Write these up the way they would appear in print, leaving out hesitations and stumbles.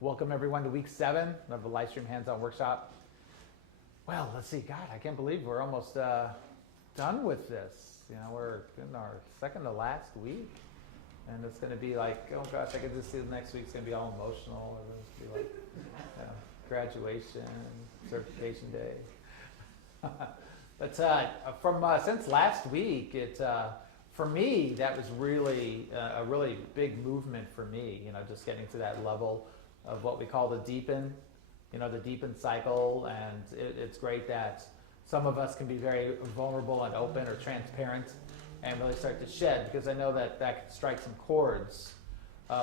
Welcome everyone to week 7 of the Lifestream hands-on workshop. Well, let's see, God, I can't believe we're almost done with this. You know, we're in our second to last week. And it's going to be like, oh gosh, I could just see the next week's going to be all emotional. It's going to be like graduation, certification day. But from since last week, for me, that was really a really big movement for me. You know, just getting to that level of what we call the deepen, the deepen cycle. And it's great that some of us can be very vulnerable and open or transparent and really start to shed, because I know that that can strike some chords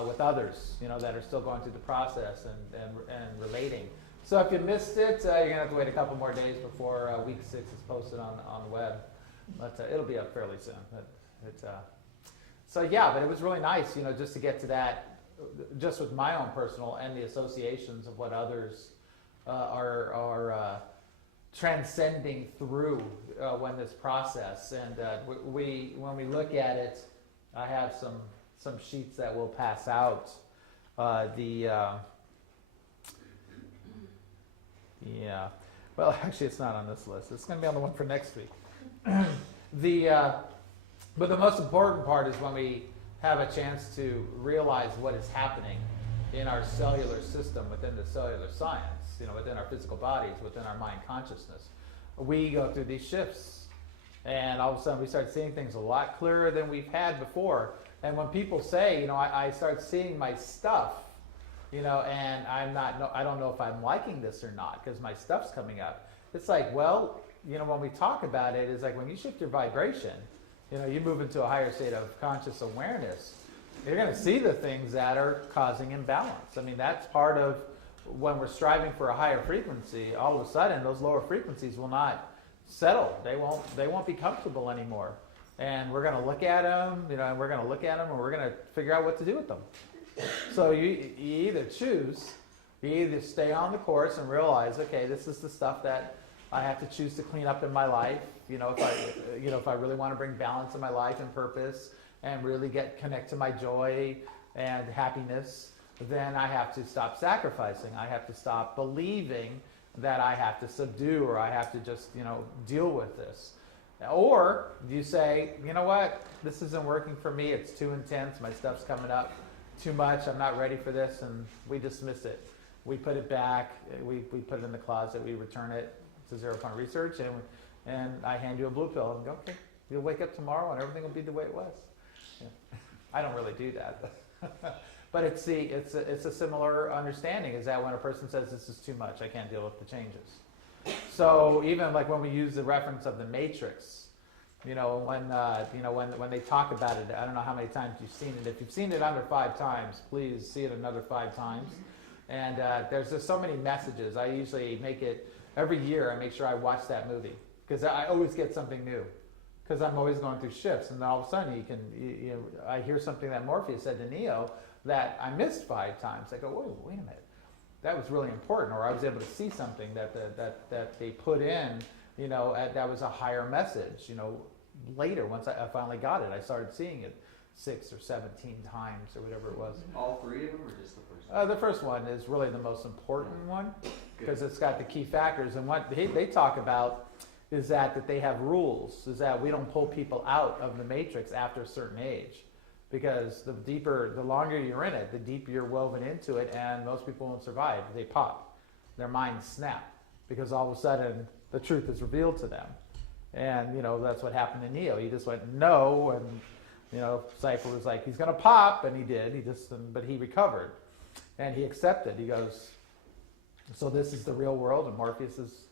with others, that are still going through the process and relating. So if you missed it, you're going to have to wait a couple more days before week 6 is posted on the web. But it'll be up fairly soon. But it was really nice, just to get to that, just with my own personal and the associations of what others are transcending through when this process. And when we look at it, I have some sheets that will pass out. Well, actually, it's not on this list. It's going to be on the one for next week. But the most important part is when we have a chance to realize what is happening in our cellular system, within the cellular science, within our physical bodies, within our mind consciousness. We go through these shifts, and all of a sudden we start seeing things a lot clearer than we've had before. And when people say, I start seeing my stuff, and I don't know if I'm liking this or not because my stuff's coming up. It's like, well, when we talk about it, it's like when you shift your vibration, you move into a higher state of conscious awareness, you're going to see the things that are causing imbalance. I mean, that's part of when we're striving for a higher frequency. All of a sudden, those lower frequencies will not settle. They won't be comfortable anymore. And we're going to look at them, and we're going to look at them, and we're going to figure out what to do with them. So you either choose, you either stay on the course and realize, okay, this is the stuff that I have to choose to clean up in my life. If I really want to bring balance in my life and purpose and really connect to my joy and happiness, then I have to stop sacrificing. I have to stop believing that I have to subdue or I have to just, deal with this. Or you say, you know what, this isn't working for me. It's too intense. My stuff's coming up too much. I'm not ready for this. And we dismiss it. We put it back. We put it in the closet. We return it to Zero Point Research. And I hand you a blue pill and go, okay, you'll wake up tomorrow and everything will be the way it was. Yeah. I don't really do that. But it's a similar understanding, is that when a person says this is too much, I can't deal with the changes. So even like when we use the reference of the Matrix, when they talk about it, I don't know how many times you've seen it. If you've seen it under 5 times, please see it another 5 times. And there's just so many messages. I usually make it every year. I make sure I watch that movie because I always get something new. Because I'm always going through shifts, and then all of a sudden I hear something that Morpheus said to Neo that I missed 5 times. I go, wait a minute, that was really important, or I was able to see something that they put in, that was a higher message. Later, once I finally got it, I started seeing it 6 or 17 times or whatever it was. All 3 of them, or just the first one? The first one is really the most important one because it's got the key factors, and what they talk about is that they have rules, is that we don't pull people out of the matrix after a certain age. Because the longer you're in it, the deeper you're woven into it, and most people won't survive. They pop. Their minds snap. Because all of a sudden, the truth is revealed to them. And, that's what happened to Neo. He just went, no, and, Cypher was like, he's going to pop, and he did. But he recovered. And he accepted. He goes, so this is the real world, and Morpheus is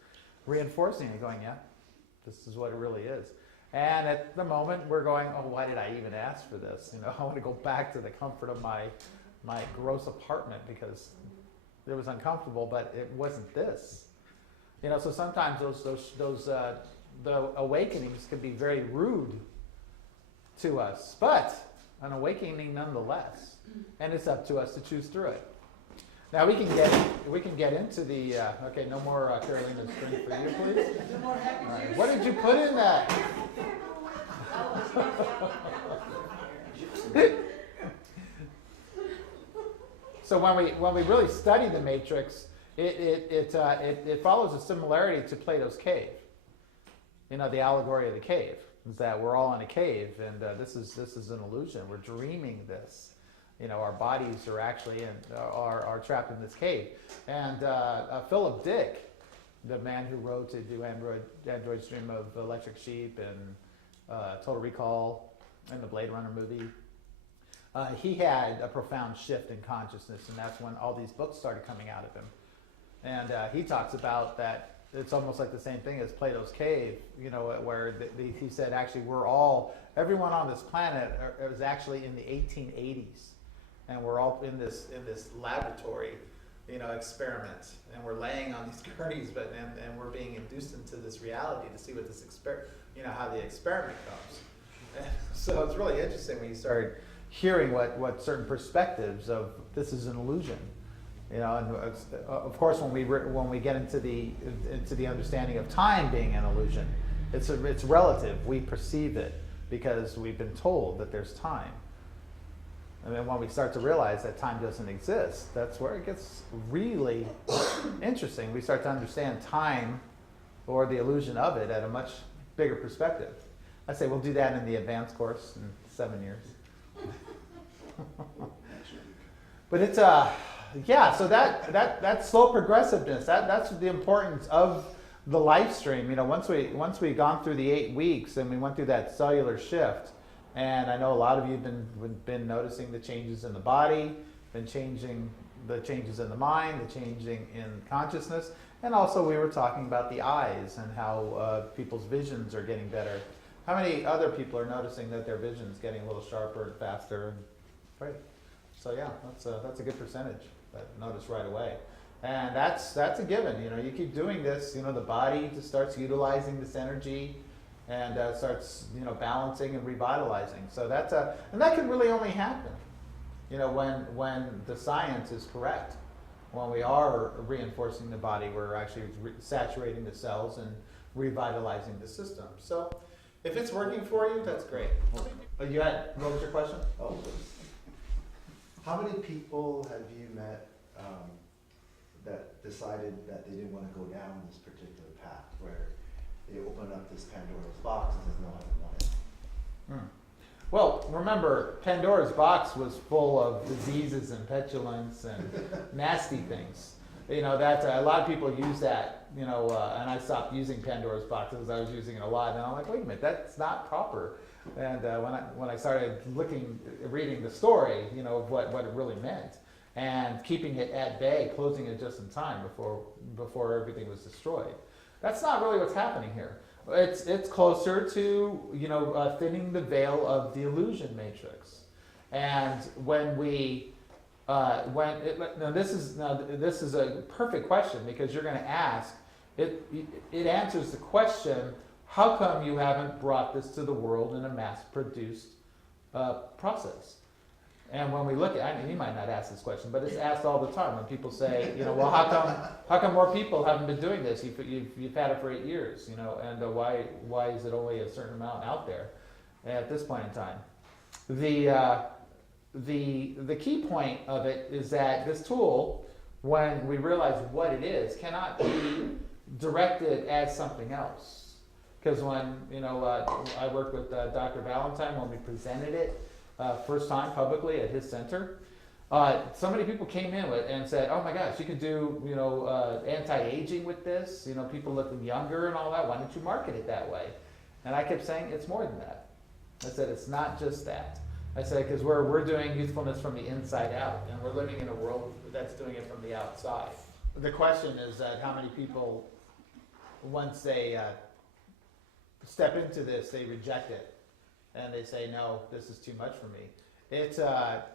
reinforcing it, going, yeah, this is what it really is. And at the moment, we're going, oh, why did I even ask for this? I want to go back to the comfort of my gross apartment because it was uncomfortable, but it wasn't this. So sometimes the awakenings can be very rude to us, but an awakening nonetheless. And it's up to us to choose through it. Now we can get into the okay. No more Carolina's drink for you, please. All right. What did you put in that? So when we really study the matrix, it follows a similarity to Plato's cave. You know, the allegory of the cave is that we're all in a cave, and this is an illusion. We're dreaming this. You know, our bodies are actually are trapped in this cave. And Philip Dick, the man who wrote to do Android's Dream of Electric Sheep and Total Recall and the Blade Runner movie, he had a profound shift in consciousness, and that's when all these books started coming out of him. And he talks about that it's almost like the same thing as Plato's cave, you know, where he said actually everyone on this planet was actually in the 1880s, and we're all in this laboratory, you know, experiment, and we're laying on these gurneys, and we're being induced into this reality to see what this how the experiment comes. And so it's really interesting when you start hearing what certain perspectives of this is an illusion. You know, and of course, when we get into the understanding of time being an illusion, it's relative. We perceive it because we've been told that there's time. And then when we start to realize that time doesn't exist, that's where it gets really interesting. We start to understand time, or the illusion of it, at a much bigger perspective. I say we'll do that in the advanced course in 7 years. But it's so that slow progressiveness, that's the importance of the Lifestream. You know, once we've gone through the 8 weeks and we went through that cellular shift, and I know a lot of you have been noticing the changes in the body, the changes in the mind, the changing in consciousness, and also we were talking about the eyes and how people's visions are getting better. How many other people are noticing that their vision's getting a little sharper and faster? Right. So yeah, that's a good percentage that notice right away, and that's a given. You know, you keep doing this, you know, the body just starts utilizing this energy, and starts, you know, balancing and revitalizing. So and that can really only happen, you know, when the science is correct. When we are reinforcing the body, we're actually saturating the cells and revitalizing the system. So if it's working for you, that's great. What was your question? Oh, how many people have you met that decided that they didn't want to go down this particular path, where they open up this Pandora's box and says, no, I don't want it? Well, remember, Pandora's box was full of diseases and petulance and nasty things. You know, that a lot of people use that, you know, and I stopped using Pandora's box because I was using it a lot, and I'm like, wait a minute, that's not proper. And when I started reading the story, you know, of what it really meant, and keeping it at bay, closing it just in time before everything was destroyed. That's not really what's happening here. It's closer to, you know, thinning the veil of the illusion matrix. And when we this is a perfect question, because you're going to ask it answers the question, how come you haven't brought this to the world in a mass-produced process? And when we look at, you might not ask this question, but it's asked all the time when people say, you know, well, how come more people haven't been doing this? You've had it for 8 years, you know, and why is it only a certain amount out there at this point in time? The key point of it is that this tool, when we realize what it is, cannot be directed as something else. Because when, you know, I worked with Dr. Valentine when we presented it first time publicly at his center, so many people came in and said, oh my gosh, you could do, you know, anti-aging with this, you know, people looking younger and all that, why don't you market it that way? And I kept saying, it's more than that. I said, it's not just that. I said, because we're doing youthfulness from the inside out, and we're living in a world that's doing it from the outside. The question is that how many people, once they step into this, they reject it, and they say, no, this is too much for me.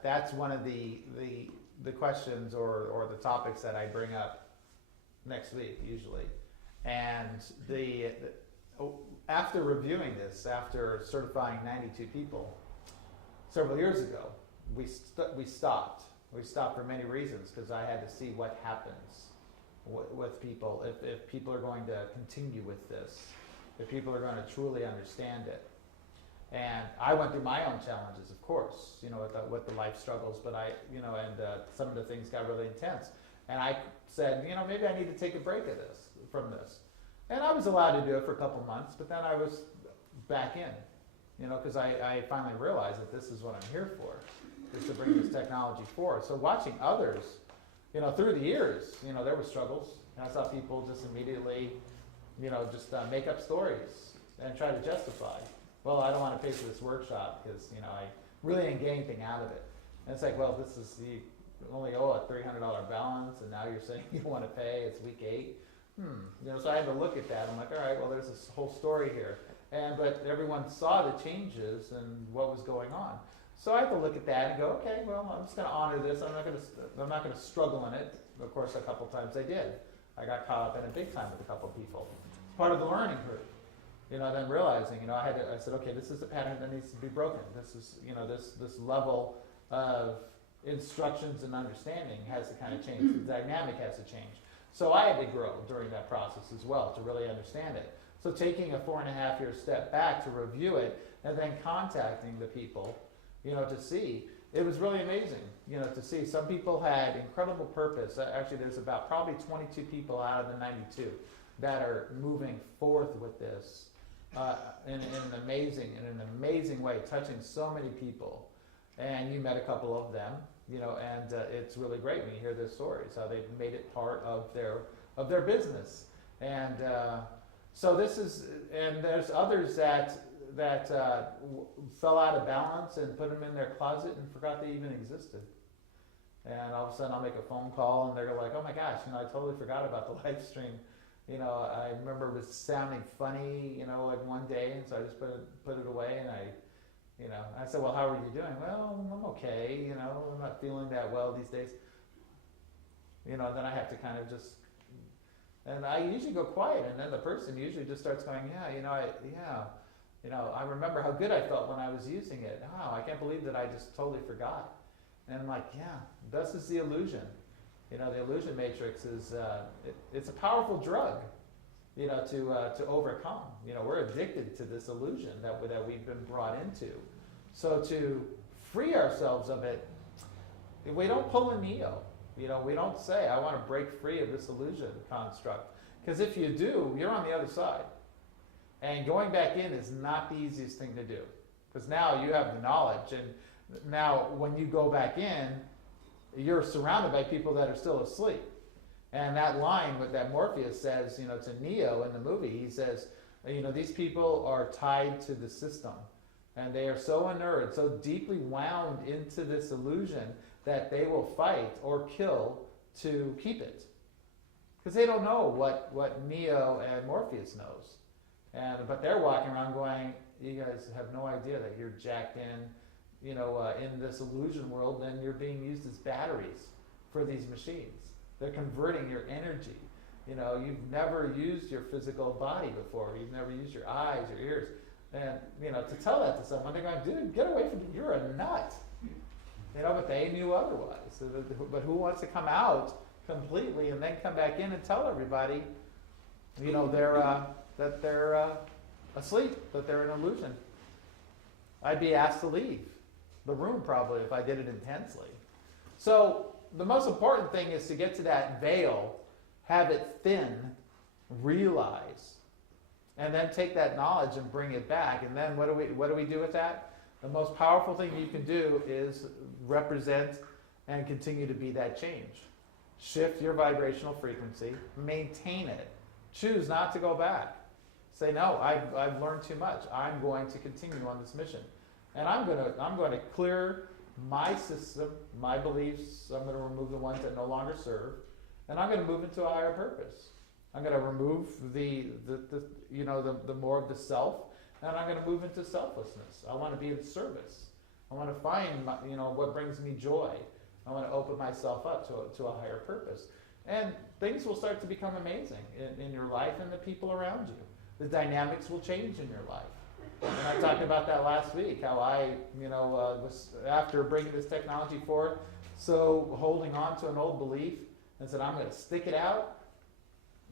That's one of the questions or the topics that I bring up next week usually. And after reviewing this, after certifying 92 people several years ago, we stopped. We stopped for many reasons, because I had to see what happens with people, if people are going to continue with this, if people are going to truly understand it. And I went through my own challenges, of course, with the life struggles, but some of the things got really intense. And I said, maybe I need to take a break from this. And I was allowed to do it for a couple months, but then I was back in, because I finally realized that this is what I'm here for, is to bring this technology forward. So watching others, through the years, there were struggles. I saw people just immediately, make up stories and try to justify. Well, I don't want to pay for this workshop because, I really didn't get anything out of it. And it's like, well, you only owe a $300 balance, and now you're saying you want to pay, it's week 8. So I had to look at that. I'm like, all right, well, there's this whole story here. But everyone saw the changes and what was going on. So I had to look at that and go, okay, well, I'm just going to honor this. I'm not going to struggle in it. Of course, a couple times I did. I got caught up in it big time with a couple people. It's part of the learning curve. Then realizing, I said, okay, this is a pattern that needs to be broken. This is, this level of instructions and understanding has to kind of change. The dynamic has to change. So I had to grow during that process as well to really understand it. So taking a 4.5-year step back to review it and then contacting the people, to see, it was really amazing, to see. Some people had incredible purpose. Actually, there's about probably 22 people out of the 92 that are moving forth with this in an amazing way, touching so many people. And you met a couple of them, and it's really great when you hear their stories, how they've made it part of their business. And so this is, and there's others that fell out of balance and put them in their closet and forgot they even existed. And all of a sudden I'll make a phone call and they're like, oh my gosh, I totally forgot about the live stream. I remember it was sounding funny, like one day, and so I just put it away, and I said, well, how are you doing? Well, I'm okay, I'm not feeling that well these days. Then I have to kind of just, and I usually go quiet, and then the person usually just starts going, I remember how good I felt when I was using it. Wow, I can't believe that I just totally forgot. And I'm like, yeah, this is the illusion. The illusion matrix is, it's a powerful drug, to overcome. We're addicted to this illusion that we've been brought into. So to free ourselves of it, we don't pull a Neo. We don't say, I want to break free of this illusion construct. Because if you do, you're on the other side. And going back in is not the easiest thing to do. Because now you have the knowledge, and now when you go back in, you're surrounded by people that are still asleep. And that line that Morpheus says, to Neo in the movie, he says, these people are tied to the system. And they are so inert, so deeply wound into this illusion that they will fight or kill to keep it. Because they don't know what Neo and Morpheus knows. But they're walking around going, you guys have no idea that you're jacked in, in this illusion world, then you're being used as batteries for these machines. They're converting your energy. You've never used your physical body before. You've never used your eyes, your ears. And, to tell that to someone, they're going, dude, get away from me. You're a nut. But they knew otherwise. But who wants to come out completely and then come back in and tell everybody, that they're asleep, that they're an illusion? I'd be asked to leave the room probably if I did it intensely. So the most important thing is to get to that veil, have it thin, realize, and then take that knowledge and bring it back. And then what do we do with that? The most powerful thing you can do is represent and continue to be that change. Shift your vibrational frequency, maintain it. Choose not to go back. Say, no, I've learned too much. I'm going to continue on this mission. And I'm going to clear my system, my beliefs. I'm going to remove the ones that no longer serve, and I'm going to move into a higher purpose. I'm going to remove the more of the self, and I'm going to move into selflessness. I want to be in service. I want to find what brings me joy. I want to open myself up to a higher purpose, and things will start to become amazing in your life and the people around you. The dynamics will change in your life. And I talked about that last week, how I, was, after bringing this technology forward, so holding on to an old belief and said, I'm going to stick it out.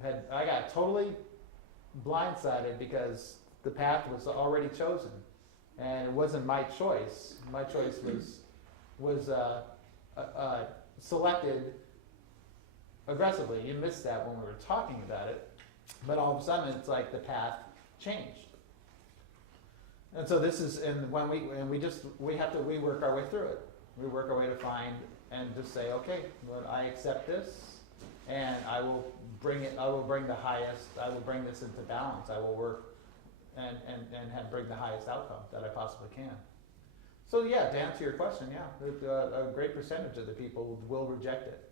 I got totally blindsided because the path was already chosen. And it wasn't my choice. My choice was selected aggressively. You missed that when we were talking about it, but all of a sudden it's like the path changed. And so this is, and when we work our way through it. We work our way to find and just say, okay, well, I accept this, and I will bring the highest. I will bring this into balance. I will work and bring the highest outcome that I possibly can. So yeah, to answer your question, yeah, a great percentage of the people will reject it.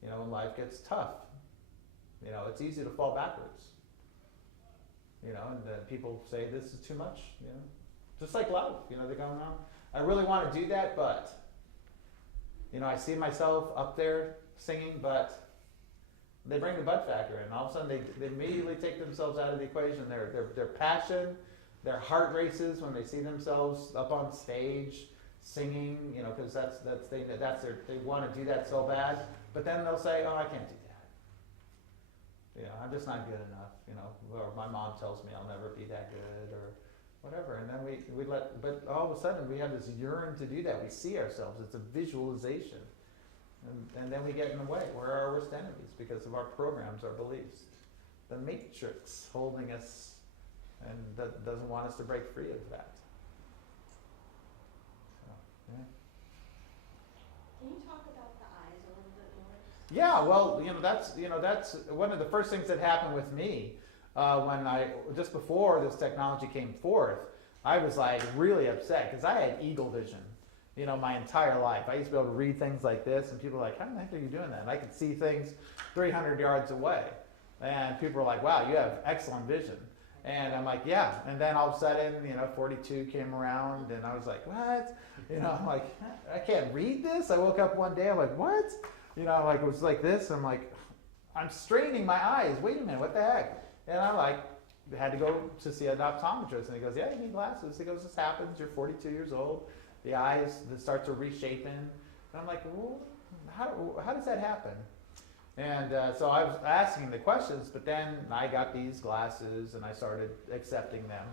When life gets tough, it's easy to fall backwards. And then people say this is too much. Just like love. They go, no, I really want to do that, but I see myself up there singing, but they bring the but factor in. All of a sudden, they immediately take themselves out of the equation. Their passion, their heart races when they see themselves up on stage singing. Because they want to do that so bad. But then they'll say, "Oh, I can't do that. I'm just not good enough. Or my mom tells me I'll never be that good, or whatever." And then but all of a sudden we have this yearn to do that. We see ourselves. It's a visualization. And then we get in the way. We're our worst enemies because of our programs, our beliefs. The matrix holding us and that doesn't want us to break free of that. So, yeah. Can you talk about the eyes a little bit more? Yeah, well, that's one of the first things that happened with me when just before this technology came forth. I was like really upset because I had eagle vision. My entire life. I used to be able to read things like this, and people were like, how the heck are you doing that? And I could see things 300 yards away. And people were like, wow, you have excellent vision. And I'm like, yeah. And then all of a sudden, 42 came around, and I was like, what? I'm like, I can't read this? I woke up one day, I'm like, what? It was like this. I'm like, I'm straining my eyes. Wait a minute, what the heck? And I had to go to see an optometrist, and he goes, yeah, you need glasses. He goes, this happens. You're 42 years old. The eyes start to reshape in. And I'm like, well, how does that happen? And so I was asking the questions, but then I got these glasses and I started accepting them.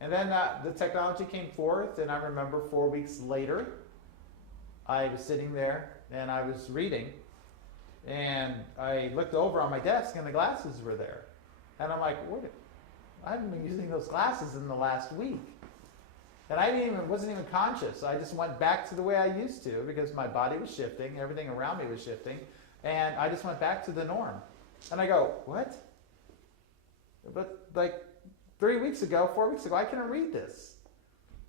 And then the technology came forth, and I remember 4 weeks later, I was sitting there and I was reading, and I looked over on my desk and the glasses were there. And I'm like, what? I haven't been using those glasses in the last week. And I wasn't even conscious. I just went back to the way I used to because my body was shifting, everything around me was shifting, and I just went back to the norm. And I go, what? But like 4 weeks ago, I couldn't read this.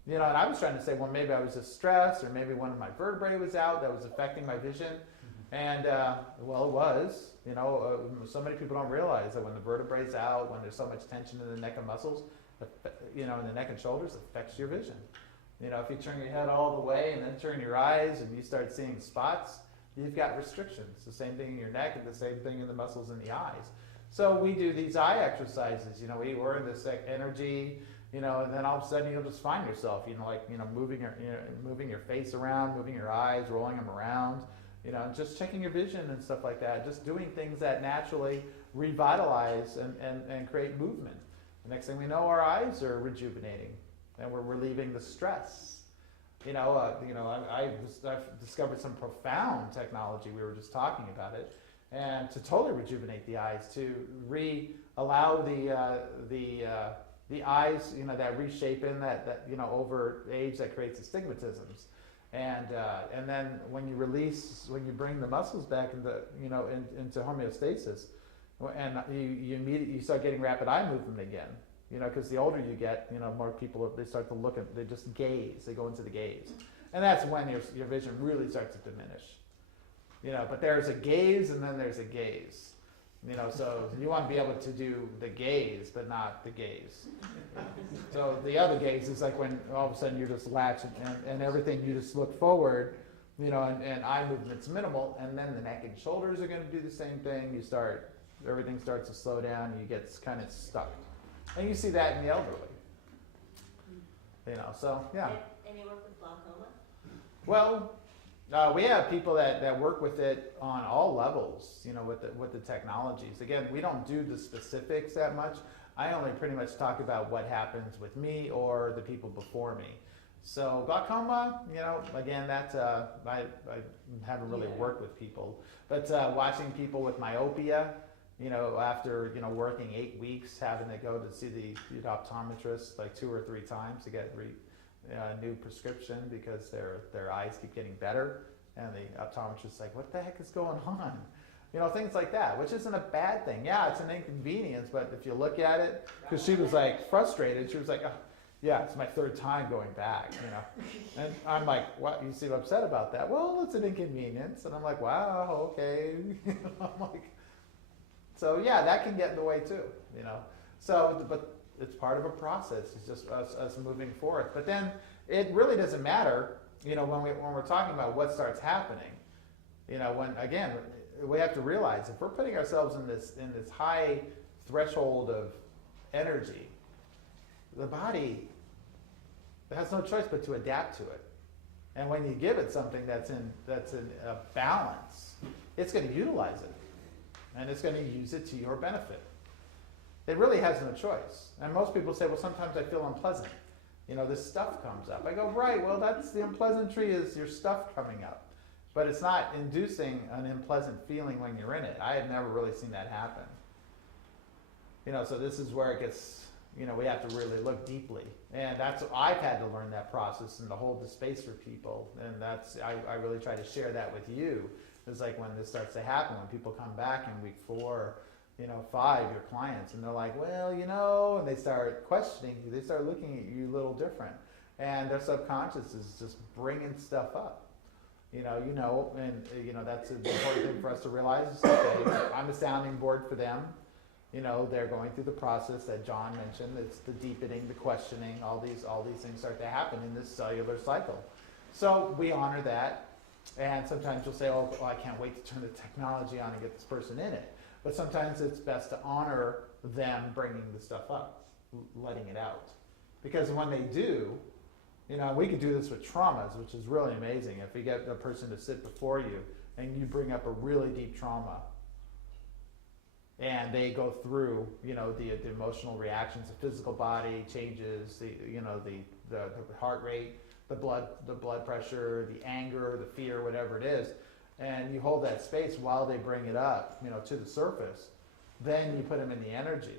And I was trying to say, well, maybe I was just stressed, or maybe one of my vertebrae was out that was affecting my vision. And well, it was. So many people don't realize that when the vertebrae's out, when there's so much tension in the neck and muscles, in the neck and shoulders, affects your vision. If you turn your head all the way and then turn your eyes and you start seeing spots, you've got restrictions. The same thing in your neck and the same thing in the muscles in the eyes. So we do these eye exercises. We're in this energy, and then all of a sudden you'll just find yourself, moving your face around, moving your eyes, rolling them around, just checking your vision and stuff like that. Just doing things that naturally revitalize and create movement. The next thing we know, our eyes are rejuvenating, and we're relieving the stress. I've discovered some profound technology. We were just talking about it, and to totally rejuvenate the eyes, to allow the eyes, that reshape in that over age that creates astigmatisms, and then when you bring the muscles back into homeostasis. And you start getting rapid eye movement again, because the older you get, more people, they start to they just gaze, they go into the gaze. And that's when your vision really starts to diminish. But there's a gaze and then there's a gaze. So you want to be able to do the gaze, but not the gaze. So the other gaze is like when all of a sudden you're just latching and everything, you just look forward, and eye movement's minimal, and then the neck and shoulders are going to do the same thing. Everything starts to slow down, and you get kind of stuck. And you see that in the elderly. So, yeah. Any work with glaucoma? Well, we have people that work with it on all levels, with the technologies. Again, we don't do the specifics that much. I only pretty much talk about what happens with me or the people before me. So glaucoma, again, that's I haven't really worked with people, but watching people with myopia, after working 8 weeks, having to go to see the optometrist like 2 or 3 times to get a new prescription because their eyes keep getting better, and the optometrist's like, what the heck is going on? Things like that, which isn't a bad thing. Yeah, it's an inconvenience, but if you look at it, because she was like frustrated, she was like, oh, yeah, it's my 3rd time going back, And I'm like, what, you seem upset about that? Well, it's an inconvenience. And I'm like, wow, okay. I'm like, so yeah, that can get in the way too, So, but it's part of a process. It's just us moving forth. But then it really doesn't matter, when we're talking about what starts happening, when, again, we have to realize if we're putting ourselves in this high threshold of energy, the body has no choice but to adapt to it. And when you give it something that's in a balance, it's going to utilize it, and it's going to use it to your benefit. It really has no choice. And most people say, well, sometimes I feel unpleasant. This stuff comes up. I go, right, well, that's the unpleasantry is your stuff coming up. But it's not inducing an unpleasant feeling when you're in it. I have never really seen that happen. So this is where it gets, we have to really look deeply. And I've had to learn that process and to hold the space for people. And I really try to share that with you. It's like when this starts to happen, when people come back in week 4, 5, your clients, and they're like, well, and they start questioning you. They start looking at you a little different. And their subconscious is just bringing stuff up. And that's an important thing for us to realize. Is, okay, I'm a sounding board for them. They're going through the process that John mentioned. It's the deepening, the questioning. All these things start to happen in this cellular cycle. So we honor that. And sometimes you'll say, oh, well, I can't wait to turn the technology on and get this person in it. But sometimes it's best to honor them bringing the stuff up, letting it out. Because when they do, we could do this with traumas, which is really amazing. If you get a person to sit before you and you bring up a really deep trauma, and they go through, the emotional reactions, the physical body changes, the heart rate, the blood pressure, the anger, the fear, whatever it is, and you hold that space while they bring it up, to the surface, then you put them in the energy.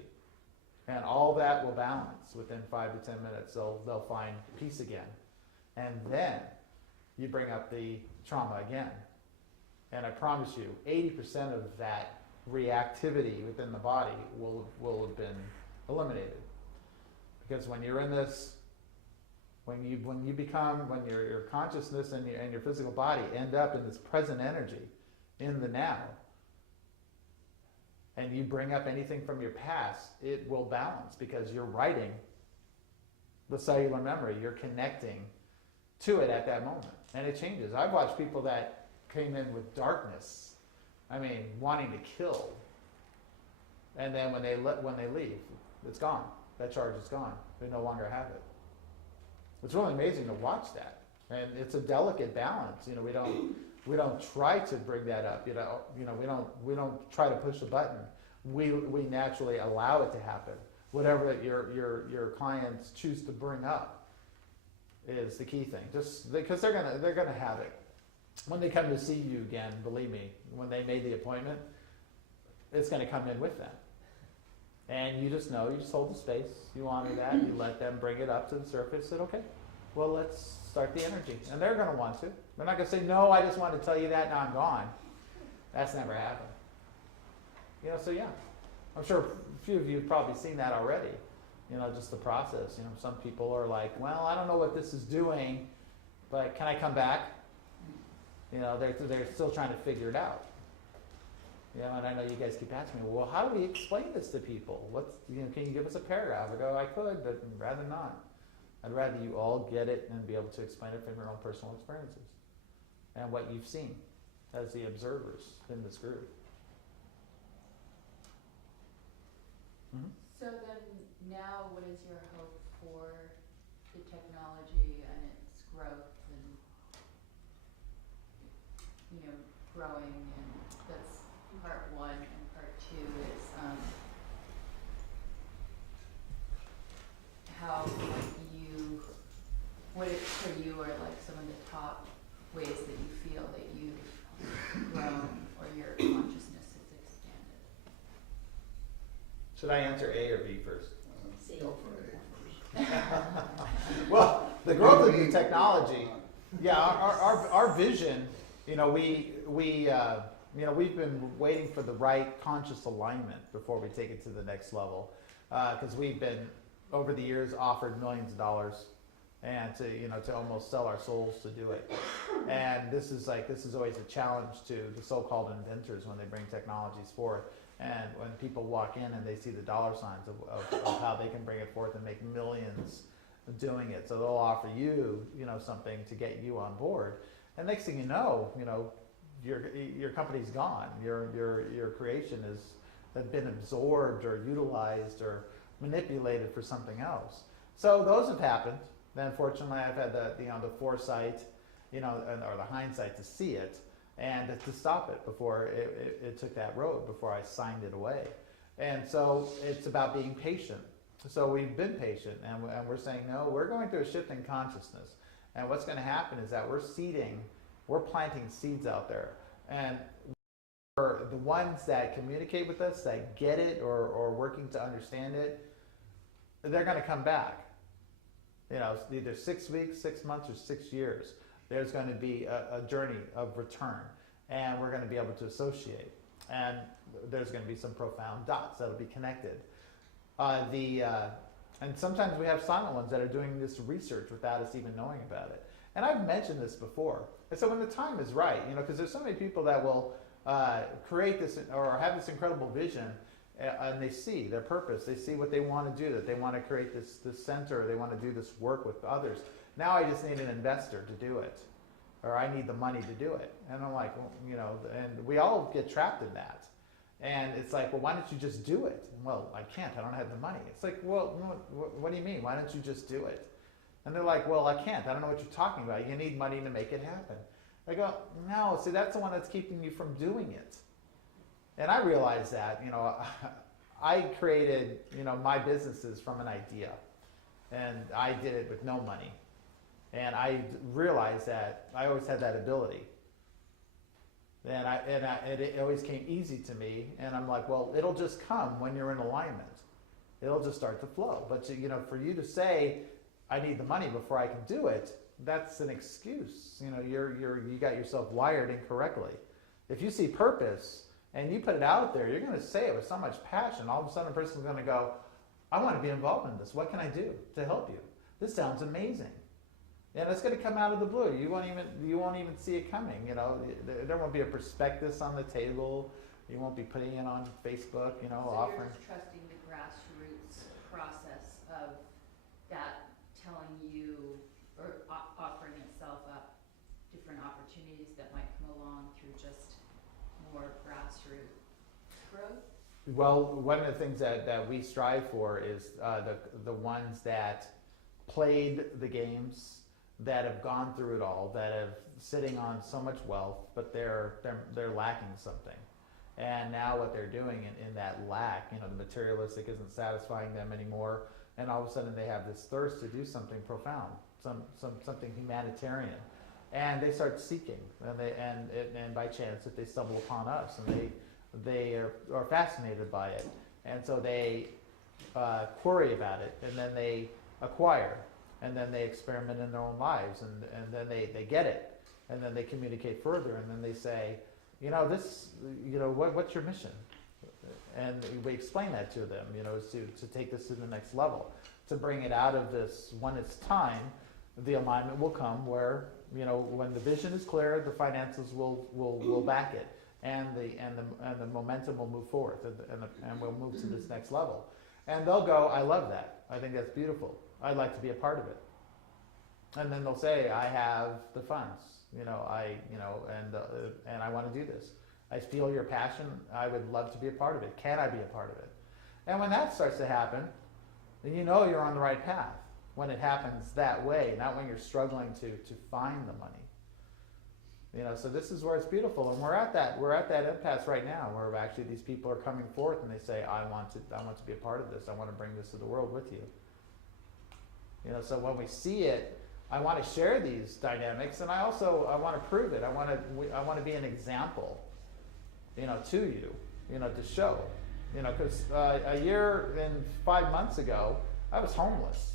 And all that will balance within 5 to 10 minutes. They'll find peace again. And then you bring up the trauma again. And I promise you, 80% of that reactivity within the body will have been eliminated. Because when you're in this, when your consciousness and your physical body end up in this present energy, in the now, and you bring up anything from your past, it will balance because you're writing the cellular memory. You're connecting to it at that moment. And it changes. I've watched people that came in with darkness, wanting to kill. And then when they leave, it's gone. That charge is gone. They no longer have it. It's really amazing to watch that. And it's a delicate balance. We don't try to bring that up. We don't try to push a button. We naturally allow it to happen. Whatever your clients choose to bring up is the key thing. Just because they're gonna have it when they come to see you again. Believe me, when they made the appointment, it's gonna come in with them. And you just hold the space. You honor that. You let them bring it up to the surface. Said, okay, well, let's start the energy. And they're gonna want to. They're not gonna say, no, I just wanted to tell you that, now I'm gone. That's never happened. So yeah. I'm sure a few of you have probably seen that already. Just the process. Some people are like, well, I don't know what this is doing, but can I come back? They're still trying to figure it out. And I know you guys keep asking me, well, how do we explain this to people? Can you give us a paragraph? I go, I could, but I'd rather not. I'd rather you all get it and be able to explain it from your own personal experiences and what you've seen as the observers in this group. Mm-hmm. So then now what is your hope for the technology and its growth and, growing? And that's part 1, and part 2 is how what it, for you are like some of the top ways that you feel that you've grown or your consciousness has expanded? Should I answer A or B first? See. Go for it. Well, the growth of the technology, yeah, our vision, you know, we've been waiting for the right conscious alignment before we take it to the next level, because we've been over the years offered millions of dollars, and to almost sell our souls to do it. And this is always a challenge to the so-called inventors when they bring technologies forth. And when people walk in and they see the dollar signs of how they can bring it forth and make millions doing it, so they'll offer you, something to get you on board. And next thing you know, your company's gone. Your creation has been absorbed or utilized or manipulated for something else. So those have happened. Then fortunately, I've had the foresight, or the hindsight to see it and to stop it before it took that road, before I signed it away. And so it's about being patient. So we've been patient, and we're saying, no, we're going through a shift in consciousness. And what's going to happen is that we're planting seeds out there. And for the ones that communicate with us, that get it or working to understand it, they're going to come back. Either 6 weeks, 6 months, or 6 years. There's going to be a journey of return, and we're going to be able to associate. And there's going to be some profound dots that'll be connected. And sometimes we have silent ones that are doing this research without us even knowing about it. And I've mentioned this before. And so when the time is right, because there's so many people that will create this or have this incredible vision, and they see their purpose, they see what they want to do, that they want to create this center, they want to do this work with others. Now I just need an investor to do it, or I need the money to do it. And I'm like, and we all get trapped in that. And it's like, well, why don't you just do it? Well, I can't, I don't have the money. It's like, well, what do you mean? Why don't you just do it? And they're like, well, I can't, I don't know what you're talking about. You need money to make it happen. I go, no, see, that's the one that's keeping you from doing it. And I realized that, I created, my businesses from an idea, and I did it with no money. And I realized that I always had that ability. And it always came easy to me. And I'm like, well, it'll just come when you're in alignment. It'll just start to flow. But for you to say, I need the money before I can do it, that's an excuse. You got yourself wired incorrectly. If you see purpose and you put it out there, you're going to say it with so much passion. All of a sudden, a person's going to go, I want to be involved in this. What can I do to help you? This sounds amazing. And it's going to come out of the blue. You won't even see it coming. There won't be a prospectus on the table. You won't be putting it on Facebook. So offering. you're just trusting the grassroots process of that telling you or offering itself up different opportunities that might come along through just more grassroots growth? Well, one of the things that we strive for is the ones that played the games, that have gone through it all, that have sitting on so much wealth, but they're lacking something. And now what they're doing in that lack, the materialistic isn't satisfying them anymore, and all of a sudden they have this thirst to do something profound, something humanitarian, and they start seeking, and by chance, if they stumble upon us, and they are fascinated by it, and so they query about it, and then they acquire. And then they experiment in their own lives, and then they get it, and then they communicate further, and then they say, what's your mission? And we explain that to them, is to take this to the next level, to bring it out of this. When it's time, the alignment will come where, when the vision is clear, the finances will back it, and the momentum will move forth, and we'll move to this next level. And they'll go, I love that. I think that's beautiful. I'd like to be a part of it. And then they'll say, I have the funds, and I want to do this. I feel your passion. I would love to be a part of it. Can I be a part of it? And when that starts to happen, then you're on the right path. When it happens that way, not when you're struggling to find the money. So this is where it's beautiful, and we're at that impasse right now, where actually these people are coming forth and they say, I want to be a part of this. I want to bring this to the world with you. You know, so when we see it, I want to share these dynamics, and I want to prove it. I want to be an example, you know, to you, you know, to show, you know, because a year and 5 months ago, I was homeless.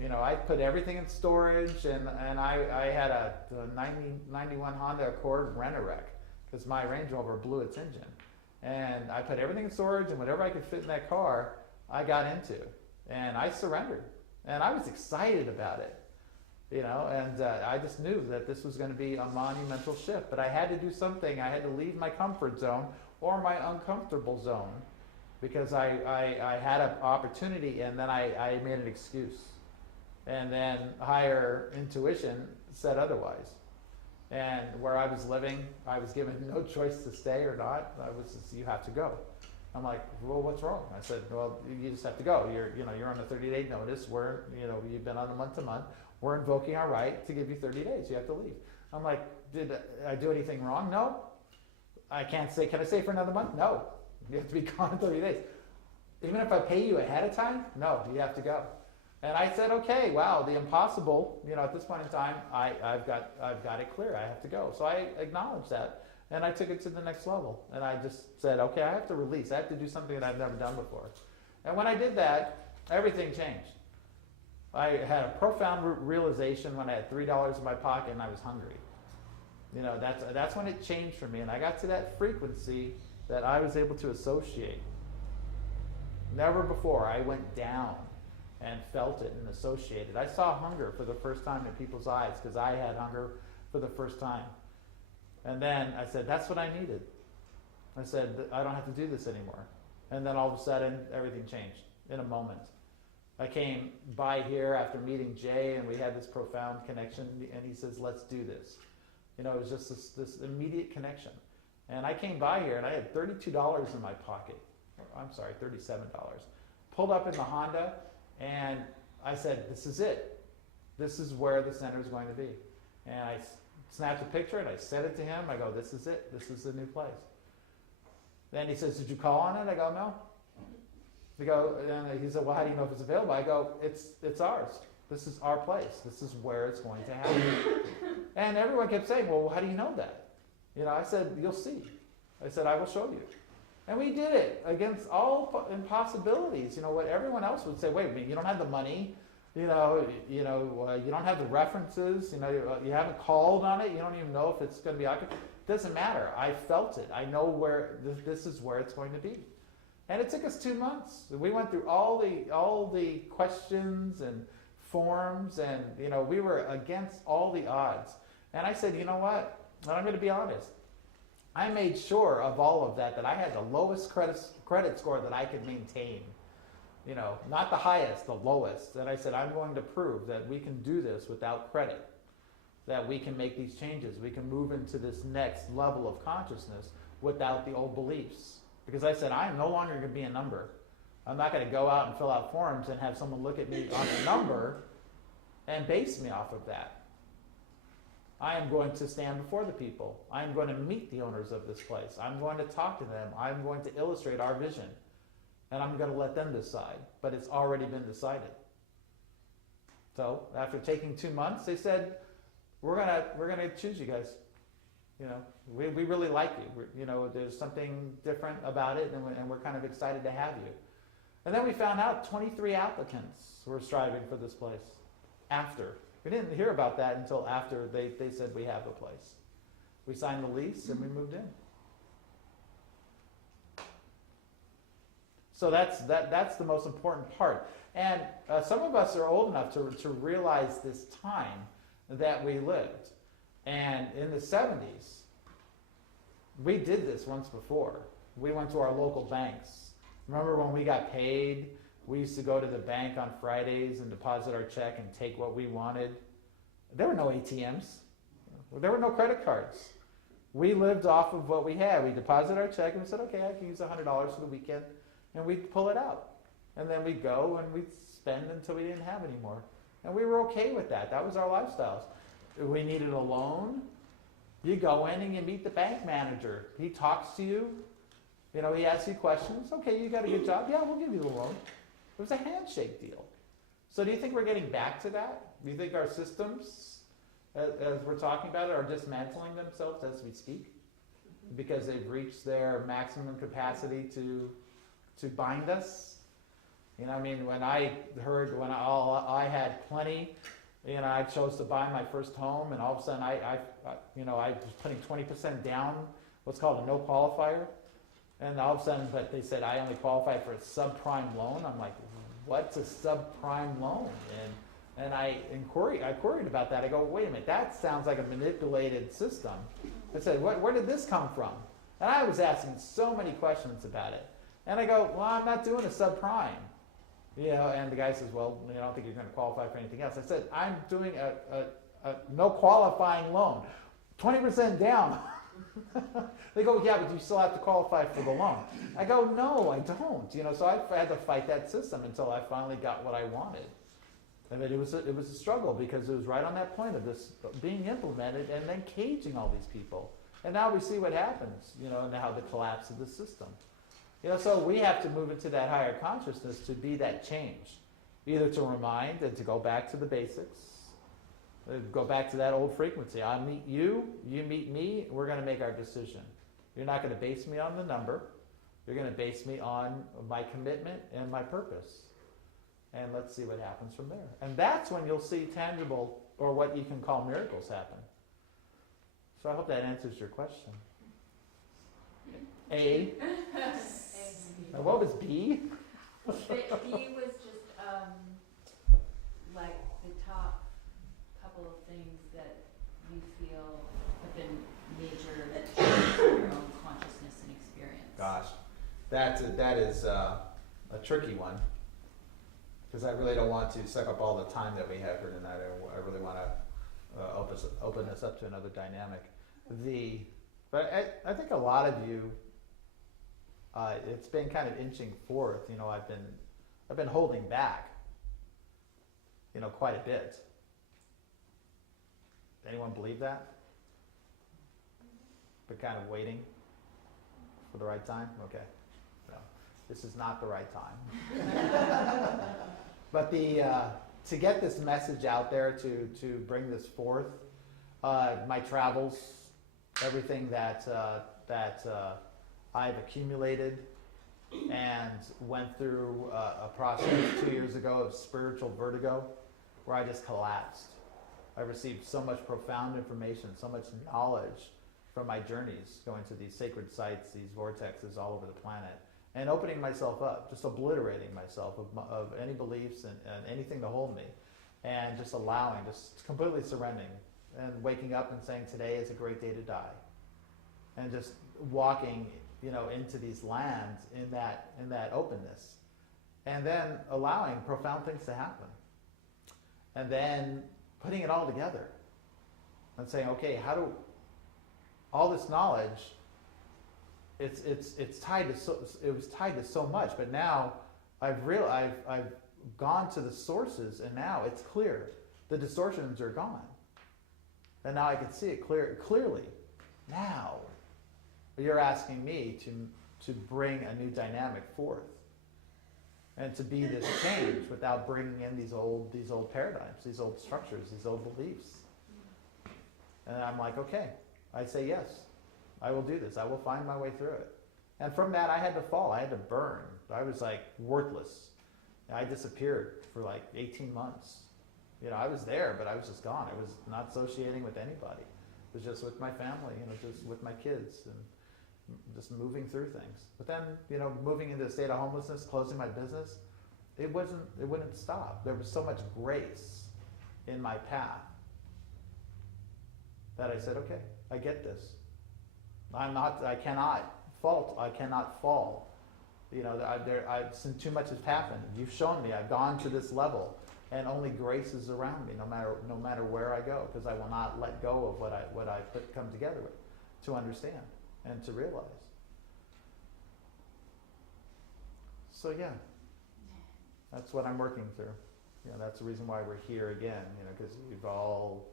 You know, I put everything in storage, and I had a 91 Honda Accord rent-a-wreck because my Range Rover blew its engine. And I put everything in storage, and whatever I could fit in that car, I got into. And I surrendered. And I was excited about it, you know, and I just knew that this was going to be a monumental shift. But I had to do something. I had to leave my comfort zone or my uncomfortable zone because I had an opportunity, and then I made an excuse. And then higher intuition said otherwise. And where I was living, I was given no choice to stay or not. I was just, you have to go. I'm like, well, what's wrong? I said, well, you just have to go. You're on a 30-day notice. You've been on a month-to-month. We're invoking our right to give you 30 days. You have to leave. I'm like, did I do anything wrong? No. I can't say, can I stay for another month? No. You have to be gone in 30 days. Even if I pay you ahead of time? No, you have to go. And I said, okay, wow, the impossible, you know, at this point in time, I've got it clear. I have to go. So I acknowledged that, and I took it to the next level. And I just said, okay, I have to release. I have to do something that I've never done before. And when I did that, everything changed. I had a profound realization when I had $3 in my pocket and I was hungry. You know, that's when it changed for me. And I got to that frequency that I was able to associate. Never before I went down and felt it and associated. I saw hunger for the first time in people's eyes because I had hunger for the first time. And then I said, that's what I needed. I said, I don't have to do this anymore. And then all of a sudden, everything changed in a moment. I came by here after meeting Jay, and we had this profound connection, and he says, let's do this. You know, it was just this immediate connection. And I came by here, and I had $32 in my pocket. I'm sorry, $37. Pulled up in the Honda, and I said, this is it. This is where the center is going to be. And I snapped a picture, and I sent it to him. I go, this is it. This is the new place. Then he says, did you call on it? I go, no. And he said, well, how do you know if it's available? I go, it's ours. This is our place. This is where it's going to happen. And everyone kept saying, well, how do you know that? You know, I said, you'll see. I said, I will show you. And we did it against all impossibilities. You know, what everyone else would say, wait, you don't have the money. You don't have the references. You know, you haven't called on it. You don't even know if it's going to be occupied. It doesn't matter. I felt it. I know where this is where it's going to be. And it took us 2 months. We went through all the questions and forms, and you know, we were against all the odds. And I said, you know what? And I'm going to be honest. I made sure of all of that I had the lowest credit score that I could maintain. You know, not the highest, the lowest. And I said, I'm going to prove that we can do this without credit, that we can make these changes. We can move into this next level of consciousness without the old beliefs. Because I said, I am no longer going to be a number. I'm not going to go out and fill out forms and have someone look at me on a number and base me off of that. I am going to stand before the people. I am going to meet the owners of this place. I'm going to talk to them. I'm going to illustrate our vision. And I'm going to let them decide. But it's already been decided. So after taking 2 months, they said, we're gonna choose you guys. You know, we really like you. You know, there's something different about it, and we're kind of excited to have you. And then we found out 23 applicants were striving for this place. After. We didn't hear about that until after they said we have the place. We signed the lease and we moved in. So that's the most important part. And some of us are old enough to realize this time that we lived. And in the 70s, we did this once before. We went to our local banks. Remember when we got paid, we used to go to the bank on Fridays and deposit our check and take what we wanted. There were no ATMs. There were no credit cards. We lived off of what we had. We deposited our check and we said, okay, I can use $100 for the weekend. And we'd pull it out. And then we'd go and we'd spend until we didn't have any more. And we were okay with that. That was our lifestyles. If we needed a loan, you go in and you meet the bank manager. He talks to you. You know, he asks you questions. Okay, you got a good job. Yeah, we'll give you the loan. It was a handshake deal. So do you think we're getting back to that? Do you think our systems, as we're talking about it, are dismantling themselves as we speak? Because they've reached their maximum capacity to bind us? You know, I mean, when I had plenty, you know, I chose to buy my first home, and all of a sudden I was putting 20% down, what's called a no qualifier, and all of a sudden, but they said I only qualify for a subprime loan. I'm like, what's a subprime loan? And I queried about that. I go, wait a minute, that sounds like a manipulated system. I said, where did this come from? And I was asking so many questions about it. And I go, well, I'm not doing a subprime. You know, and the guy says, well, I don't think you're going to qualify for anything else. I said, I'm doing a no qualifying loan, 20% down. They go, yeah, but you still have to qualify for the loan. I go, no, I don't. You know, so I had to fight that system until I finally got what I wanted. I mean, it was a struggle because it was right on that point of this being implemented and then caging all these people. And now we see what happens, you know, and how the collapse of the system. You know, so we have to move into that higher consciousness to be that change, either to remind and to go back to the basics, go back to that old frequency. I meet you, you meet me, we're going to make our decision. You're not going to base me on the number. You're going to base me on my commitment and my purpose. And let's see what happens from there. And that's when you'll see tangible, or what you can call miracles, happen. So I hope that answers your question. A. Now what was B? B was just like the top couple of things that you feel have been major changes in your own consciousness and experience. Gosh, that is a tricky one, because I really don't want to suck up all the time that we have here tonight. I really want to open this up to another dynamic. But I think a lot of you, it's been kind of inching forth. You know, I've been holding back, you know, quite a bit. Anyone believe that? But kind of waiting for the right time? Okay. No, this is not the right time. But to get this message out there, to bring this forth, my travels, everything that I've accumulated and went through a process 2 years ago of spiritual vertigo where I just collapsed. I received so much profound information, so much knowledge from my journeys, going to these sacred sites, these vortexes all over the planet, and opening myself up, just obliterating myself of any beliefs and anything to hold me, and just allowing, just completely surrendering, and waking up and saying, today is a great day to die. And just walking, you know, into these lands in that openness, and then allowing profound things to happen, and then putting it all together and saying, okay, how do all this knowledge? It's tied to it was tied to so much, but now I've gone to the sources, and now it's clear. The distortions are gone, and now I can see it clearly. Now you're asking me to bring a new dynamic forth, and to be this change without bringing in these old paradigms, these old structures, these old beliefs. And I'm like, okay, I say yes, I will do this. I will find my way through it. And from that, I had to fall. I had to burn. I was like worthless. I disappeared for like 18 months. You know, I was there, but I was just gone. I was not associating with anybody. It was just with my family, you know, just with my kids, and just moving through things. But then, you know, moving into a state of homelessness, closing my business, it wouldn't stop. There was so much grace in my path that I said, okay, I get this. I cannot fall. You know, too much has happened. You've shown me, I've gone to this level, and only grace is around me, no matter where I go, because I will not let go of what I come together with, to understand and to realize. So yeah, that's what I'm working through. You know, that's the reason why we're here again. You know, because we've all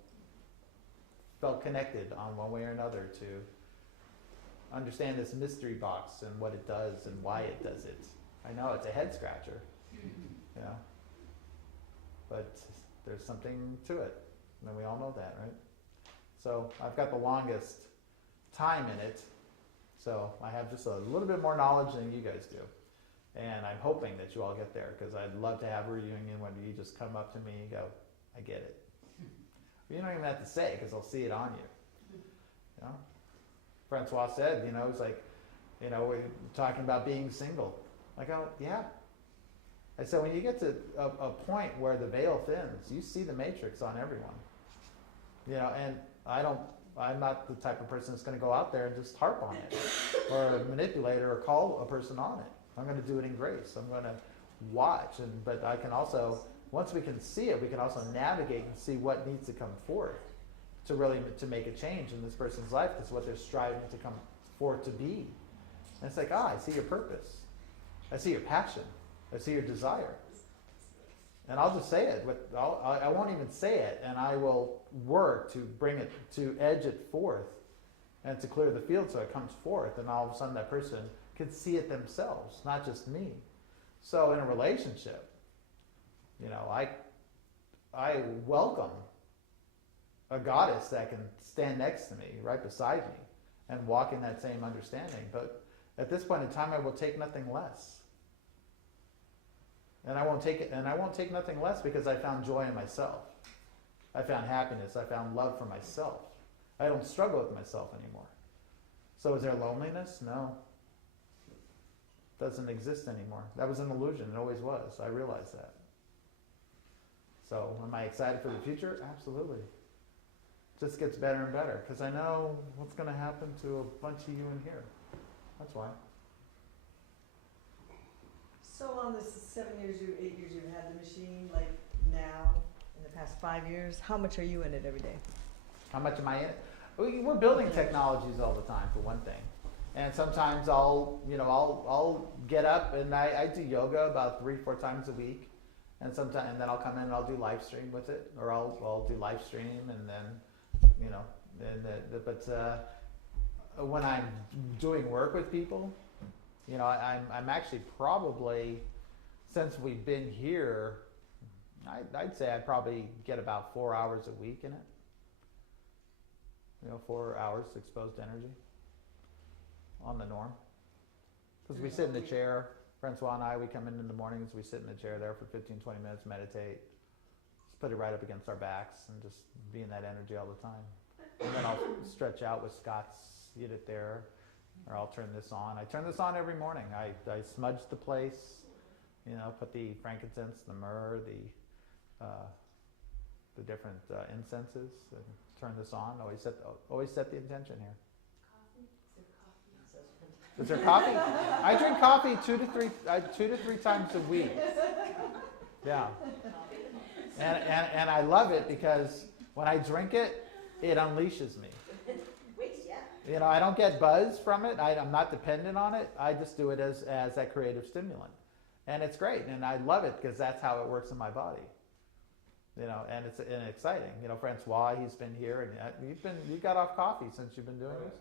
felt connected on one way or another to understand this mystery box and what it does and why it does it. I know it's a head scratcher. You know, but there's something to it, and we all know that, right? So I've got the longest time in it, so I have just a little bit more knowledge than you guys do. And I'm hoping that you all get there, because I'd love to have a reunion when you just come up to me and go, I get it. You don't even have to say it, because I'll see it on you. You know? Francois said, it's like, we're talking about being single. I go, yeah. I said, when you get to a point where the veil thins, you see the matrix on everyone. And I'm not the type of person that's going to go out there and just harp on it, or manipulate it, or call a person on it. I'm going to do it in grace. I'm going to watch, but I can also, once we can see it, we can also navigate and see what needs to come forth to make a change in this person's life. That's what they're striving to come forth to be. And it's like, I see your purpose. I see your passion. I see your desire. And I'll just say it. I won't even say it, and I will work to bring it, to edge it forth, and to clear the field so it comes forth, and all of a sudden that person can see it themselves, not just me. So in a relationship, I welcome a goddess that can stand next to me, right beside me, and walk in that same understanding. But at this point in time, I will take nothing less. And I won't take nothing less, because I found joy in myself. I found happiness. I found love for myself. I don't struggle with myself anymore. So is there loneliness? No. Doesn't exist anymore. That was an illusion. It always was. I realized that. So am I excited for the future? Absolutely. Just gets better and better, because I know what's going to happen to a bunch of you in here. That's why. So on this 8 years you've had the machine, like now, in the past 5 years, how much are you in it every day? How much am I in it? We're building technologies all the time, for one thing. And sometimes I'll get up and I do yoga about 3-4 times a week. And then I'll come in and I'll do Lifestream with it, or I'll do Lifestream, and then, but when I'm doing work with people, I'm actually probably, since we've been here, I'd say I probably get about 4 hours a week in it. 4 hours exposed energy on the norm. Because we sit in the chair, Francois and I, we come in the mornings, we sit in the chair there for 15-20 minutes, meditate, just put it right up against our backs and just be in that energy all the time. And then I'll stretch out with Scott's unit there, or I'll turn this on. I turn this on every morning. I smudge the place, put the frankincense, the myrrh, the different incenses, and turn this on. Always set the intention here. Coffee? Is there coffee? I drink coffee 2 to 3 times a week. Yeah. And I love it, because when I drink it, it unleashes me. I don't get buzz from it. I'm not dependent on it. I just do it as that creative stimulant. And it's great. And I love it, because that's how it works in my body. And it's exciting. Francois, he's been here, and you got off coffee since you've been doing this?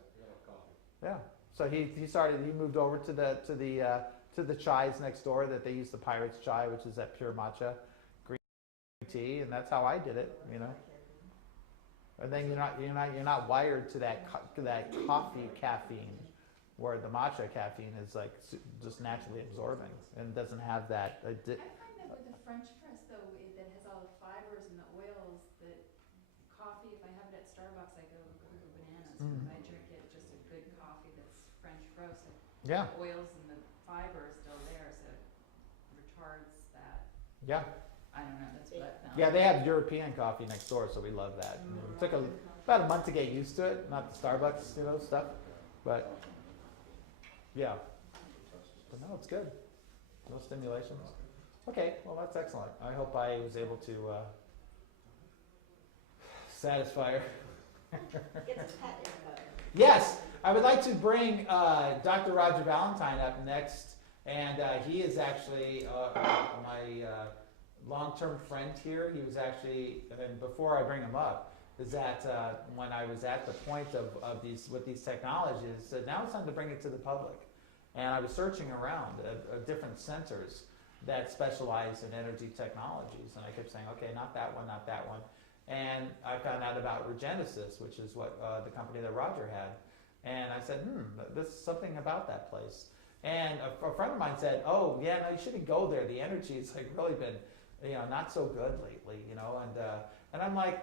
Yeah. So he moved over to the chais next door that they use, the Pirates chai, which is that pure matcha green tea, and that's how I did it, And then you're not wired to that coffee caffeine, where the matcha caffeine is like just naturally absorbing and doesn't have that. I find that with the French press, though, that has all the fibers and the oils, that coffee, if I have it at Starbucks, I go bananas. Mm. If I drink it, just a good coffee that's French roasted. Yeah. The oils and the fiber are still there, so it retards that. Yeah. I don't know, that's what I found. Yeah, they have European coffee next door, so we love that. It took about a month to get used to it, not the Starbucks, stuff, but yeah. But no, it's good. No stimulations. Okay, well, that's excellent. I hope I was able to satisfy her. Yes, I would like to bring Dr. Roger Valentine up next, and he is actually my long-term friend here. He was actually, and before I bring him up, is that when I was at the point of these technologies, now it's time to bring it to the public. And I was searching around at different centers that specialize in energy technologies. And I kept saying, okay, not that one, not that one. And I found out about Regenesis, which is what the company that Roger had. And I said, there's something about that place. And a friend of mine said, oh, yeah, no, you shouldn't go there. The energy's like really been, not so good lately, and I'm like,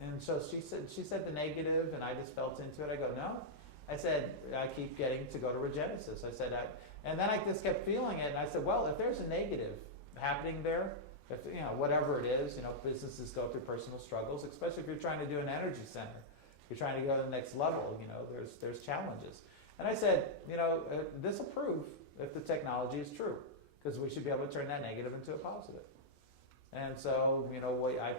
and so she said the negative, and I just felt into it. I go, no. I said, I keep getting to go to Regenesis. I said, and then I just kept feeling it, and I said, well, if there's a negative happening there, if whatever it is, businesses go through personal struggles, especially if you're trying to do an energy center, if you're trying to go to the next level, there's challenges. And I said, this will prove if the technology is true, because we should be able to turn that negative into a positive. And so, I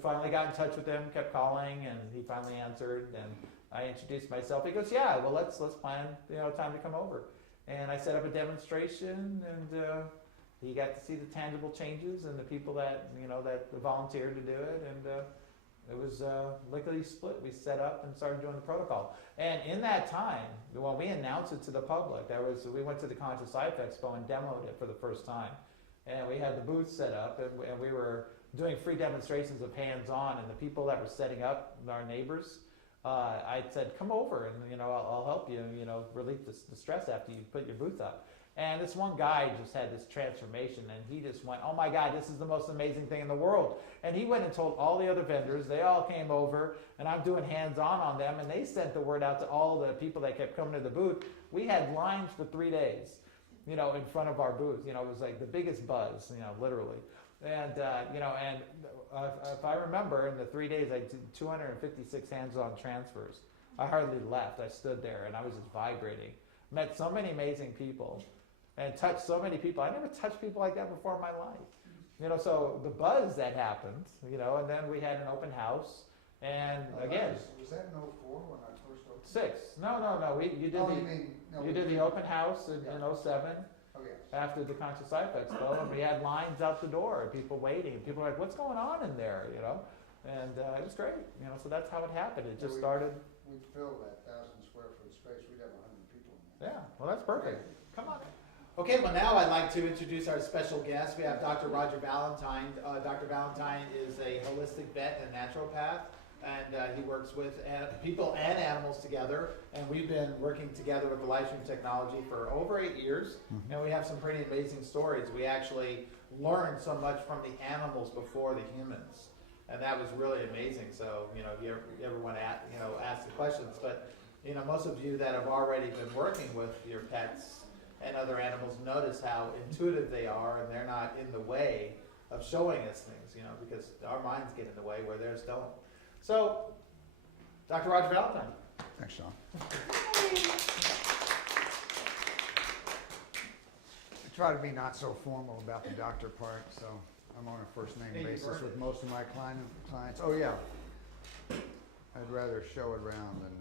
finally got in touch with him, kept calling, and he finally answered, and I introduced myself. He goes, yeah, well, let's plan, time to come over. And I set up a demonstration, and he got to see the tangible changes and the people that, that volunteered to do it, and it was lickety split. We set up and started doing the protocol. And in that time, when we announced it to the public, we went to the Conscious Life Expo and demoed it for the first time. And we had the booth set up, and we were doing free demonstrations of hands-on, and the people that were setting up, our neighbors, I said, come over, and I'll help you, relieve the stress after you put your booth up. And this one guy just had this transformation, and he just went, oh my God, this is the most amazing thing in the world. And he went and told all the other vendors. They all came over, and I'm doing hands-on on them, and they sent the word out to all the people that kept coming to the booth. We had lines for 3 days, in front of our booth. It was like the biggest buzz, literally. And, if I remember, in the 3 days, I did 256 hands-on transfers. I hardly left. I stood there, and I was just vibrating. Met so many amazing people, and touched so many people. I never touched people like that before in my life. So the buzz that happened, and then we had an open house, and again. Was that in '04 when I first opened? 6. No. You did the open house in 07. Oh, yes. After the Conscious Life Expo, and we had lines out the door, and people waiting, and people were like, what's going on in there, And it was great, so that's how it happened. It just started. We'd fill that 1,000 square foot space, we'd have 100 people in there. Yeah, well, that's perfect. Come on. Okay, well, now I'd like to introduce our special guest. We have Dr. Roger Valentine. Dr. Valentine is a holistic vet and naturopath, and he works with people and animals together. And we've been working together with the Lifestream technology for over 8 years, and we have some pretty amazing stories. We actually learned so much from the animals before the humans, and that was really amazing. So, if you ever want to ask the questions, but most of you that have already been working with your pets and other animals notice how intuitive they are, and they're not in the way of showing us things, because our minds get in the way where theirs don't. So, Dr. Roger Valentine. Thanks, Sean. I try to be not so formal about the doctor part, so I'm on a first name basis with most of my clients. Oh yeah, I'd rather show it around than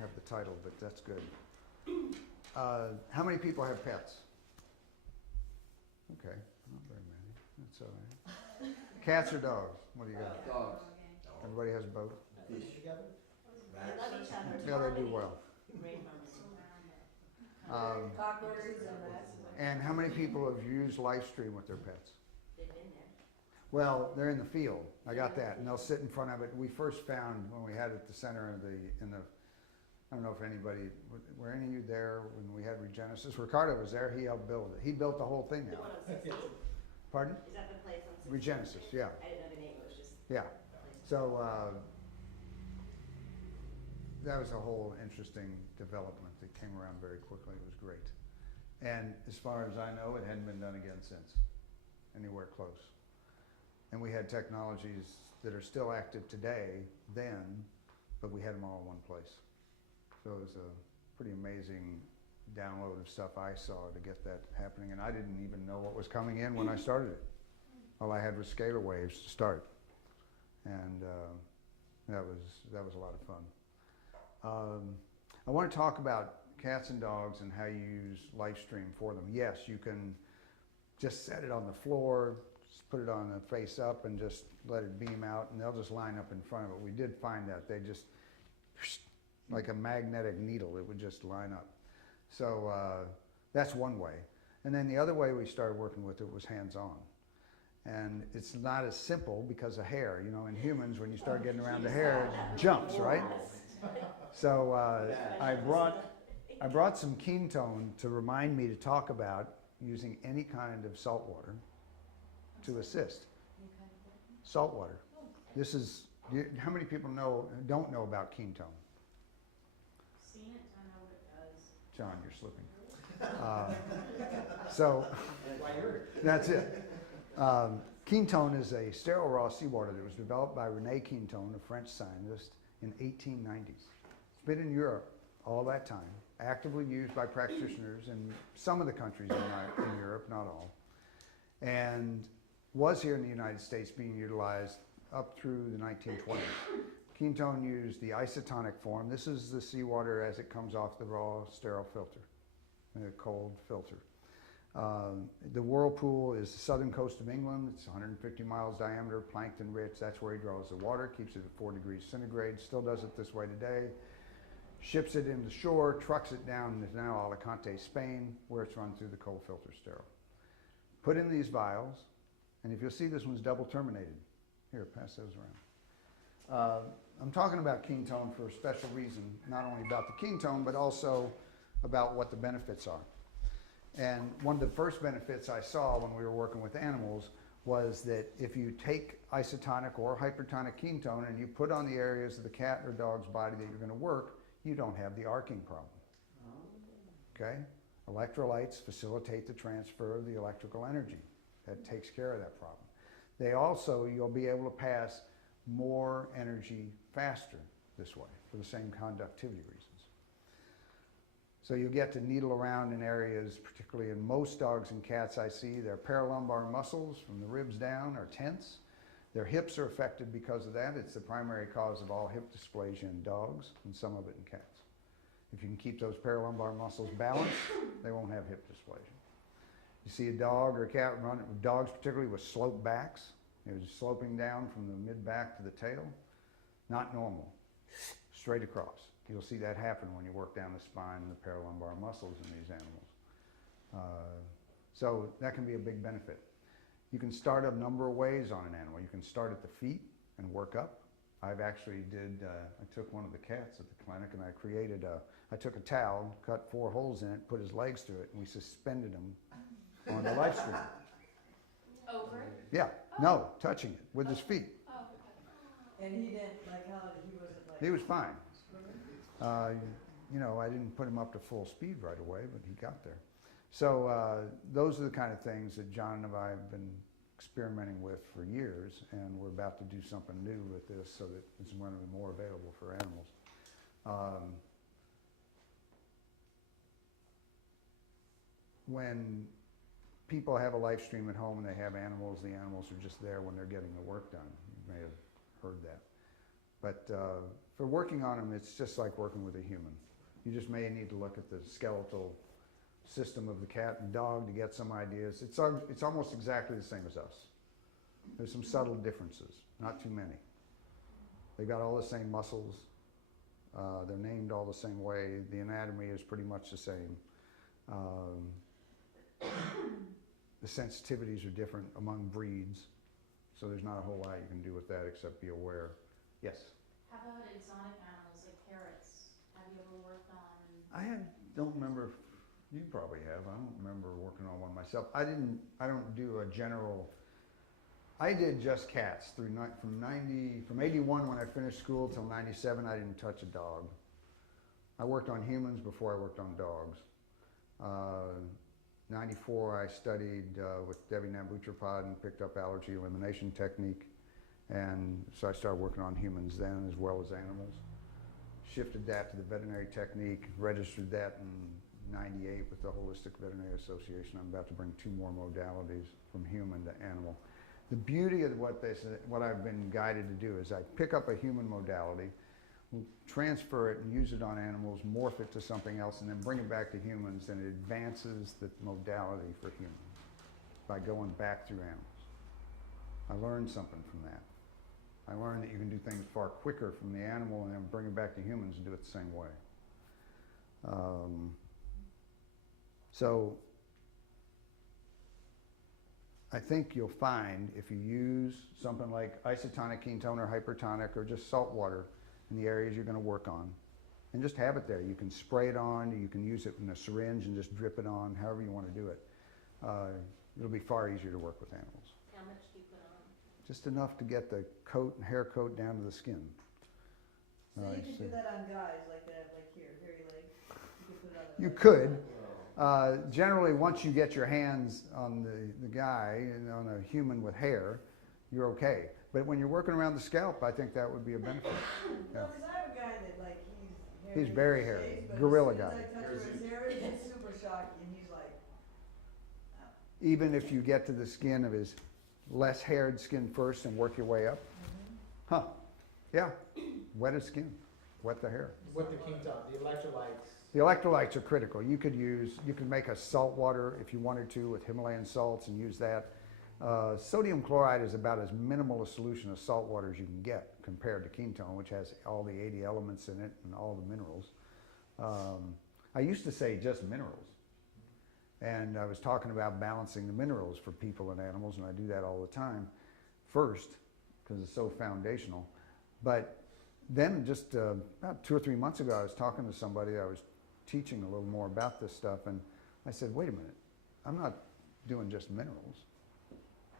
have the title, but that's good. How many people have pets? Okay, not very many. That's all right. Cats or dogs? What do you got? Dogs. Everybody has both? They love each other. Yeah, they do well. Cockroaches and rats. And how many people have used Lifestream with their pets? They've been there. Well, they're in the field. I got that, and they'll sit in front of it. We first found when we had it at the center of I don't know if anybody, were any of you there when we had Regenesis? Ricardo was there. He helped build it. He built the whole thing The now. one on 16? Pardon? Is that the place on 16? Regenesis, yeah. I didn't know the name, it was just. Yeah. the place. So that was a whole interesting development that came around very quickly. It was great. And as far as I know, it hadn't been done again since, anywhere close. And we had technologies that are still active today then, but we had them all in one place. So it was a pretty amazing download of stuff I saw to get that happening. And I didn't even know what was coming in when I started it. All I had was scalar waves to start. And that was a lot of fun. I want to talk about cats and dogs and how you use Lifestream for them. Yes, you can just set it on the floor, just put it on the face up and just let it beam out, and they'll just line up in front of it. We did find that they just, like a magnetic needle, it would just line up. So that's one way. And then the other way we started working with it was hands-on. And it's not as simple because of hair. You know, in humans, when you start getting around the hair, it jumps, right? So I brought some ketone to remind me to talk about using any kind of salt water to assist. Salt water. This is, how many people don't know about ketone? Seen it, I know what it does. John, you're slipping. So that's it. Ketone is a sterile raw seawater that was developed by René Ketone, a French scientist, in 1890s. It's been in Europe all that time, actively used by practitioners in some of the countries in Europe, not all, and was here in the United States being utilized up through the 1920s. Ketone used the isotonic form. This is the seawater as it comes off the raw sterile filter, a cold filter. The whirlpool is the southern coast of England. It's 150 miles diameter, plankton rich. That's where he draws the water, keeps it at 4 degrees centigrade, still does it this way today. Ships it into shore, trucks it down to now Alicante, Spain, where it's run through the cold filter sterile. Put in these vials, and if you'll see, this one's double terminated. Here, pass those around. I'm talking about ketone for a special reason, not only about the ketone, but also about what the benefits are. And one of the first benefits I saw when we were working with animals was that if you take isotonic or hypertonic ketone and you put on the areas of the cat or dog's body that you're going to work, you don't have the arcing problem. Okay? Electrolytes facilitate the transfer of the electrical energy. That takes care of that problem. They also, you'll be able to pass more energy faster this way for the same conductivity reasons. So you'll get to needle around in areas, particularly in most dogs and cats I see, their paralumbar muscles from the ribs down are tense. Their hips are affected because of that. It's the primary cause of all hip dysplasia in dogs and some of it in cats. If you can keep those paralumbar muscles balanced, they won't have hip dysplasia. You see a dog or a cat running, dogs particularly with sloped backs, sloping down from the mid-back to the tail, not normal, straight across. You'll see that happen when you work down the spine and the paralumbar muscles in these animals. So that can be a big benefit. You can start a number of ways on an animal. You can start at the feet and work up. I've actually I took one of the cats at the clinic and I took a towel, cut 4 holes in it, put his legs through it, and we suspended him on the Lifestream. Over it? Yeah, no, touching it with his feet. Oh, okay. And he didn't, like, how, he wasn't like. He was fine. You know, I didn't put him up to full speed right away, but he got there. So those are the kind of things that John and I have been experimenting with for years, and we're about to do something new with this so that it's going to be more available for animals. When people have a Lifestream at home and they have animals, the animals are just there when they're getting the work done. You may have heard that. But for working on them, it's just like working with a human. You just may need to look at the skeletal system of the cat and dog to get some ideas. It's almost exactly the same as us. There's some subtle differences, not too many. They've got all the same muscles. They're named all the same way. The anatomy is pretty much the same. The sensitivities are different among breeds, so there's not a whole lot you can do with that except be aware. Yes? How about exotic animals like parrots? Have you ever worked on? Don't remember. You probably have. I don't remember working on one myself. I don't do a general. I did just cats from 81 when I finished school till 97. I didn't touch a dog. I worked on humans before I worked on dogs. 94 I studied with Debbie Nambutrapad and picked up allergy elimination technique, and so I started working on humans then as well as animals. Shifted that to the veterinary technique, registered that in 98 with the Holistic Veterinary Association. I'm about to bring 2 more modalities from human to animal. The beauty of what I've been guided to do is I pick up a human modality, transfer it and use it on animals, morph it to something else, and then bring it back to humans, and it advances the modality for humans by going back through animals. I learned something from that. I learned that you can do things far quicker from the animal and then bring it back to humans and do it the same way. So I think you'll find if you use something like isotonic, ketone, or hypertonic, or just salt water in the areas you're going to work on, and just have it there. You can spray it on, you can use it in a syringe and just drip it on, however you want to do it. It'll be far easier to work with animals. How much do you put on? Just enough to get the coat and hair coat down to the skin. So Right, you can so- do that on guys like that, like here, hairy leg. You could put it on the You leg. could. Generally, once you get your hands on the guy and on a human with hair, you're okay. But when you're working around the scalp, I think that would be a benefit. Yeah. No, 'cause I have a guy that like, he's He's very he hairy. shaves, but Gorilla as soon as guy. I touch where his hair is, it's super shocking, and he's like, Even if you get to the skin of his less haired skin first and work your way up. Huh. Yeah. Wet his skin. Wet the hair. With the ketone, the electrolytes. The electrolytes are critical. You could make a salt water if you wanted to with Himalayan salts and use that. Sodium chloride is about as minimal a solution of salt water as you can get compared to ketone, which has all the 80 elements in it and all the minerals. I used to say just minerals. And I was talking about balancing the minerals for people and animals, and I do that all the time first because it's so foundational. But then just about 2 or 3 months ago, I was talking to somebody, I was teaching a little more about this stuff, and I said, wait a minute, I'm not doing just minerals.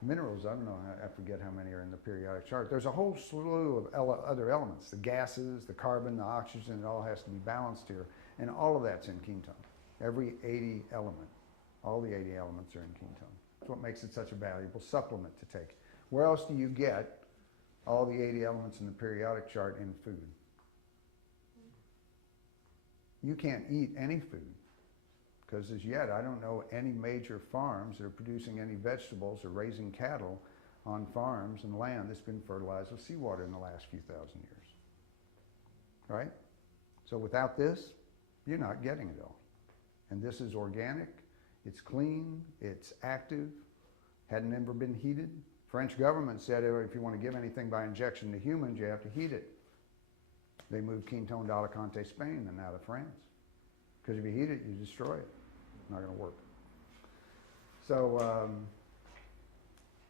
Minerals, I don't know, I forget how many are in the periodic chart. There's a whole slew of other elements, the gases, the carbon, the oxygen, it all has to be balanced here, and all of that's in ketone. Every 80 element, all the 80 elements are in ketone. That's what makes it such a valuable supplement to take. Where else do you get all the 80 elements in the periodic chart in food? You can't eat any food because as yet I don't know any major farms that are producing any vegetables or raising cattle on farms and land that's been fertilized with seawater in the last few thousand years. Right? So without this, you're not getting it all. And this is organic, it's clean, it's active, hadn't ever been heated. French government said if you want to give anything by injection to humans, you have to heat it. They moved ketone to Alicante, Spain, and out of France. Because if you heat it, you destroy it. It's not going to work. So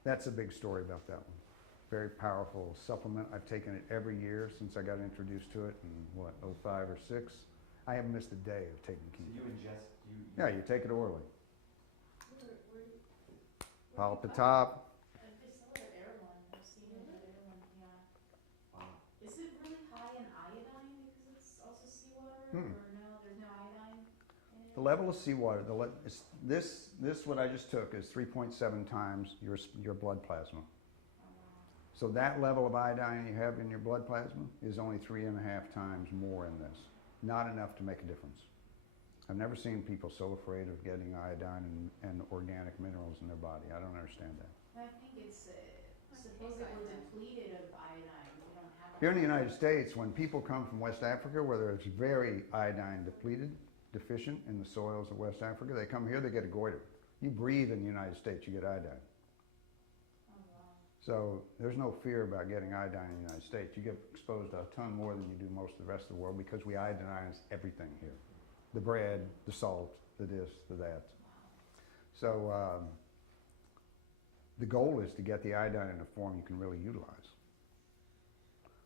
that's a big story about that one. Very powerful supplement. I've taken it every year since I got introduced to it in, 05 or 6. I haven't missed a day of taking So ketone. you ingest, Yeah, you take it orally. Where Pile at the top. They sell it at Airline, I've seen it at Airline, yeah. Wow. Is it really high in iodine because it's also seawater, Hmm. or no, there's no iodine in it? The level of seawater, this what I just took is 3.7 times your blood plasma. Oh, wow. So that level of iodine you have in your blood plasma is only 3.5 times more in this. Not enough to make a difference. I've never seen people so afraid of getting iodine and organic minerals in their body. I don't understand that. I think it's, suppose it we're depleted of iodine, we don't have. Here in the United States, when people come from West Africa, where it's very iodine deficient in the soils of West Africa, they come here, they get a goiter. You breathe in the United States, you get iodine. Oh, wow. So there's no fear about getting iodine in the United States. You get exposed to a ton more than you do most of the rest of the world because we iodinize everything here. The bread, the salt, the this, the that. So the goal is to get the iodine in a form you can really utilize.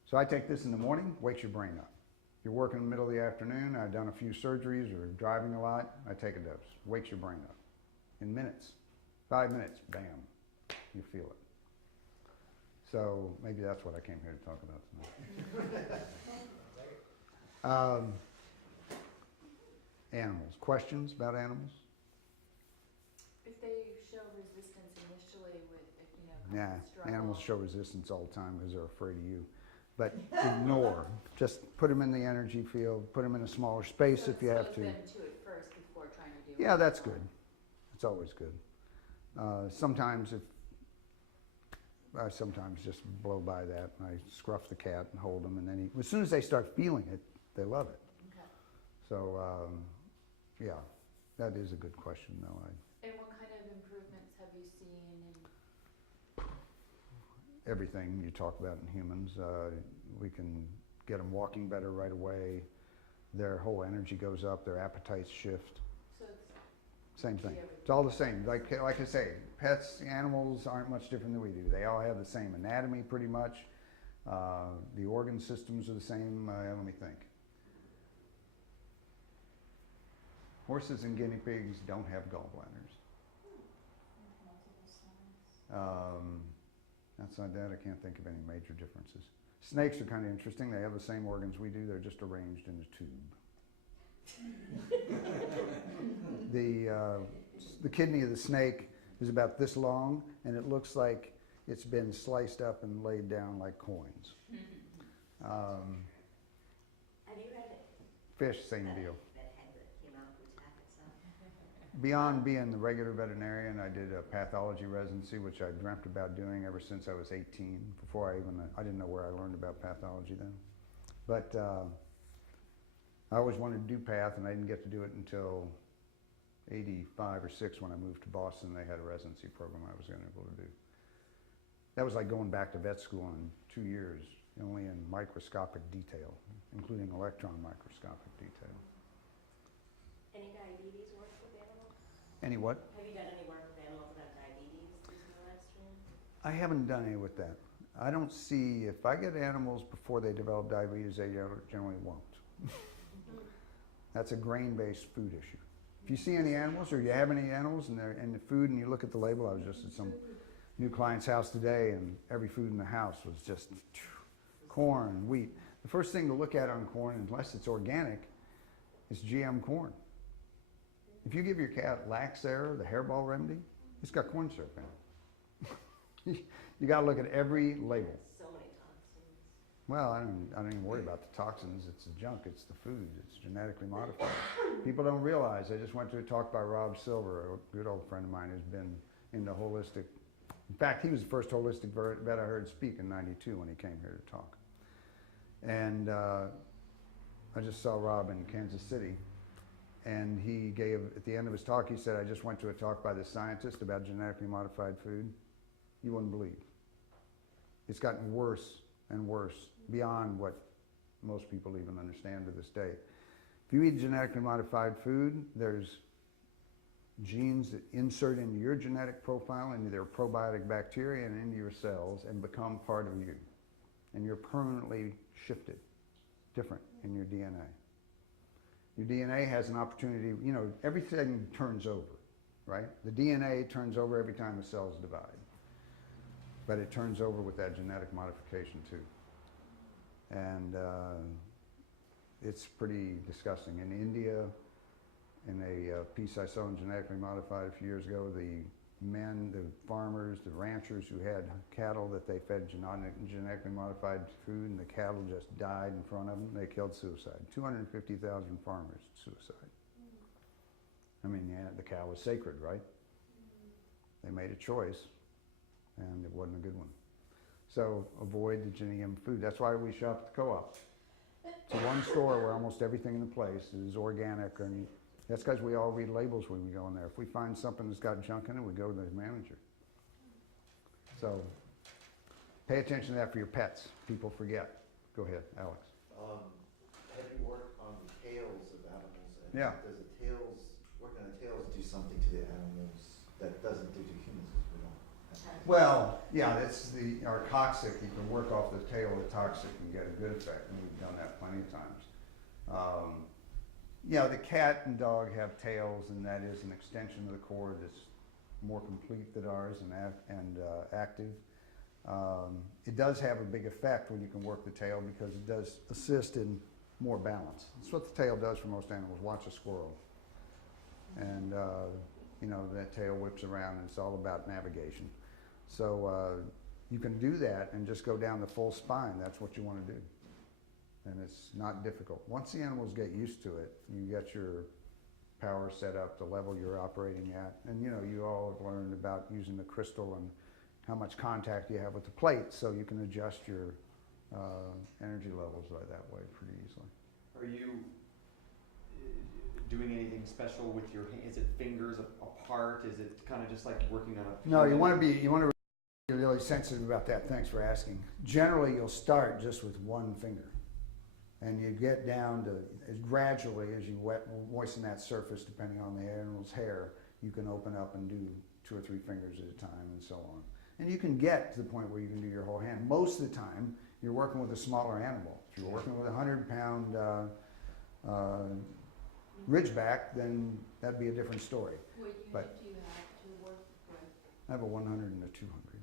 So I take this in the morning, wakes your brain up. If you're working in the middle of the afternoon, I've done a few surgeries or driving a lot, I take a dose, wakes your brain up. In minutes, 5 minutes, bam, you feel it. So maybe that's what I came here to talk about tonight. Animals. Questions about animals? If they show resistance initially with, kind Nah, of struggle. animals show resistance all the time because they're afraid of you. But ignore. Just put them in the energy field, put them in a smaller space So if you have to. expose them to it first before trying to do it. Yeah, that's good. It's always good. Sometimes I sometimes just blow by that and I scruff the cat and hold them, and then as soon as they start feeling it, they love it. Okay. So yeah, that is a good question though. And what kind of improvements have you seen in? Everything you talk about in humans, we can get them walking better right away. Their whole energy goes up, their appetites shift. So it's Same thing. Yeah. It's all the same. Like I say, pets, animals aren't much different than we do. They all have the same anatomy pretty much. The organ systems are the same. Let me think. Horses and guinea pigs don't have gallbladders. Outside that, I can't think of any major differences. Snakes are kind of interesting. They have the same organs we do. They're just arranged in a tube. The kidney of the snake is about this long, and it looks like it's been sliced up and laid down like coins. Have you had it? Fish, same deal. That came out to attack itself? Beyond being the regular veterinarian, I did a pathology residency, which I dreamt about doing ever since I was 18. Before I didn't know where I learned about pathology then. But I always wanted to do path, and I didn't get to do it until 85 or 6 when I moved to Boston. They had a residency program I was going to be able to do. That was like going back to vet school in 2 years, only in microscopic detail, including electron microscopic detail. Any diabetes work with animals? Any what? Have you done any work with animals that have diabetes using the Lifestream? I haven't done any with that. I don't see, if I get animals before they develop diabetes, they generally won't. That's a grain-based food issue. If you see any animals, or you have any animals and they're in the food and you look at the label, I was just at some new client's house today and every food in the house was just corn, wheat. The first thing to look at on corn, unless it's organic, is GM corn. If you give your cat Laxair, the hairball remedy, it's got corn syrup in it. You got to look at every label. So many toxins. Well, I don't even worry about the toxins. It's the junk. It's the food. It's genetically modified. People don't realize. I just went to a talk by Rob Silver, a good old friend of mine who's been into holistic. In fact, he was the first holistic vet I heard speak in '92 when he came here to talk. And I just saw Rob in Kansas City. And he gave, at the end of his talk, he said, I just went to a talk by this scientist about genetically modified food. You wouldn't believe. It's gotten worse and worse beyond what most people even understand to this day. If you eat genetically modified food, there's genes that insert into your genetic profile, into their probiotic bacteria and into your cells and become part of you. And you're permanently shifted, different in your DNA. Your DNA has an opportunity, you know, everything turns over, right? The DNA turns over every time the cells divide. But it turns over with that genetic modification too. And it's pretty disgusting. In India, in a piece I saw in Genetically Modified a few years ago, the men, the farmers, the ranchers who had cattle that they fed genetically modified food, and the cattle just died in front of them, they killed suicide. 250,000 farmers suicide. I mean, yeah, the cow was sacred, right? They made a choice, and it wasn't a good one. So avoid the GM food. That's why we shop at the co-op. It's the one store where almost everything in the place is organic, and that's because we all read labels when we go in there. If we find something that's got junk in it, we go to the manager. So pay attention to that for your pets. People forget. Go ahead, Alex. Have you worked on the tails of animals? And Yeah. Does the tails, working on the tails do something to the animals that doesn't do to humans because we don't? Well, yeah, that's our toxic. You can work off the tail of the toxic and get a good effect, and we've done that plenty of times. Yeah, the cat and dog have tails, and that is an extension of the cord that's more complete than ours and active. It does have a big effect when you can work the tail because it does assist in more balance. That's what the tail does for most animals. Watch a squirrel. And, you know, that tail whips around and it's all about navigation. So you can do that and just go down the full spine. That's what you want to do. And it's not difficult. Once the animals get used to it, you get your power set up, the level you're operating at. And you know, you all have learned about using the crystal and how much contact you have with the plate so you can adjust your energy levels that way pretty easily. Are you doing anything special with your hand? Is it fingers apart? Is it kind of just like working on a... No, you want to be really sensitive about that. Thanks for asking. Generally, you'll start just with one finger. And you get down to, as gradually as you moisten that surface, depending on the animal's hair, you can open up and do 2 or 3 fingers at a time and so on. And you can get to the point where you can do your whole hand. Most of the time, you're working with a smaller animal. If you're working with a 100-pound Ridgeback, then that'd be a different story. What unit But- do you have to work with? I have a 100 and a 200. Okay.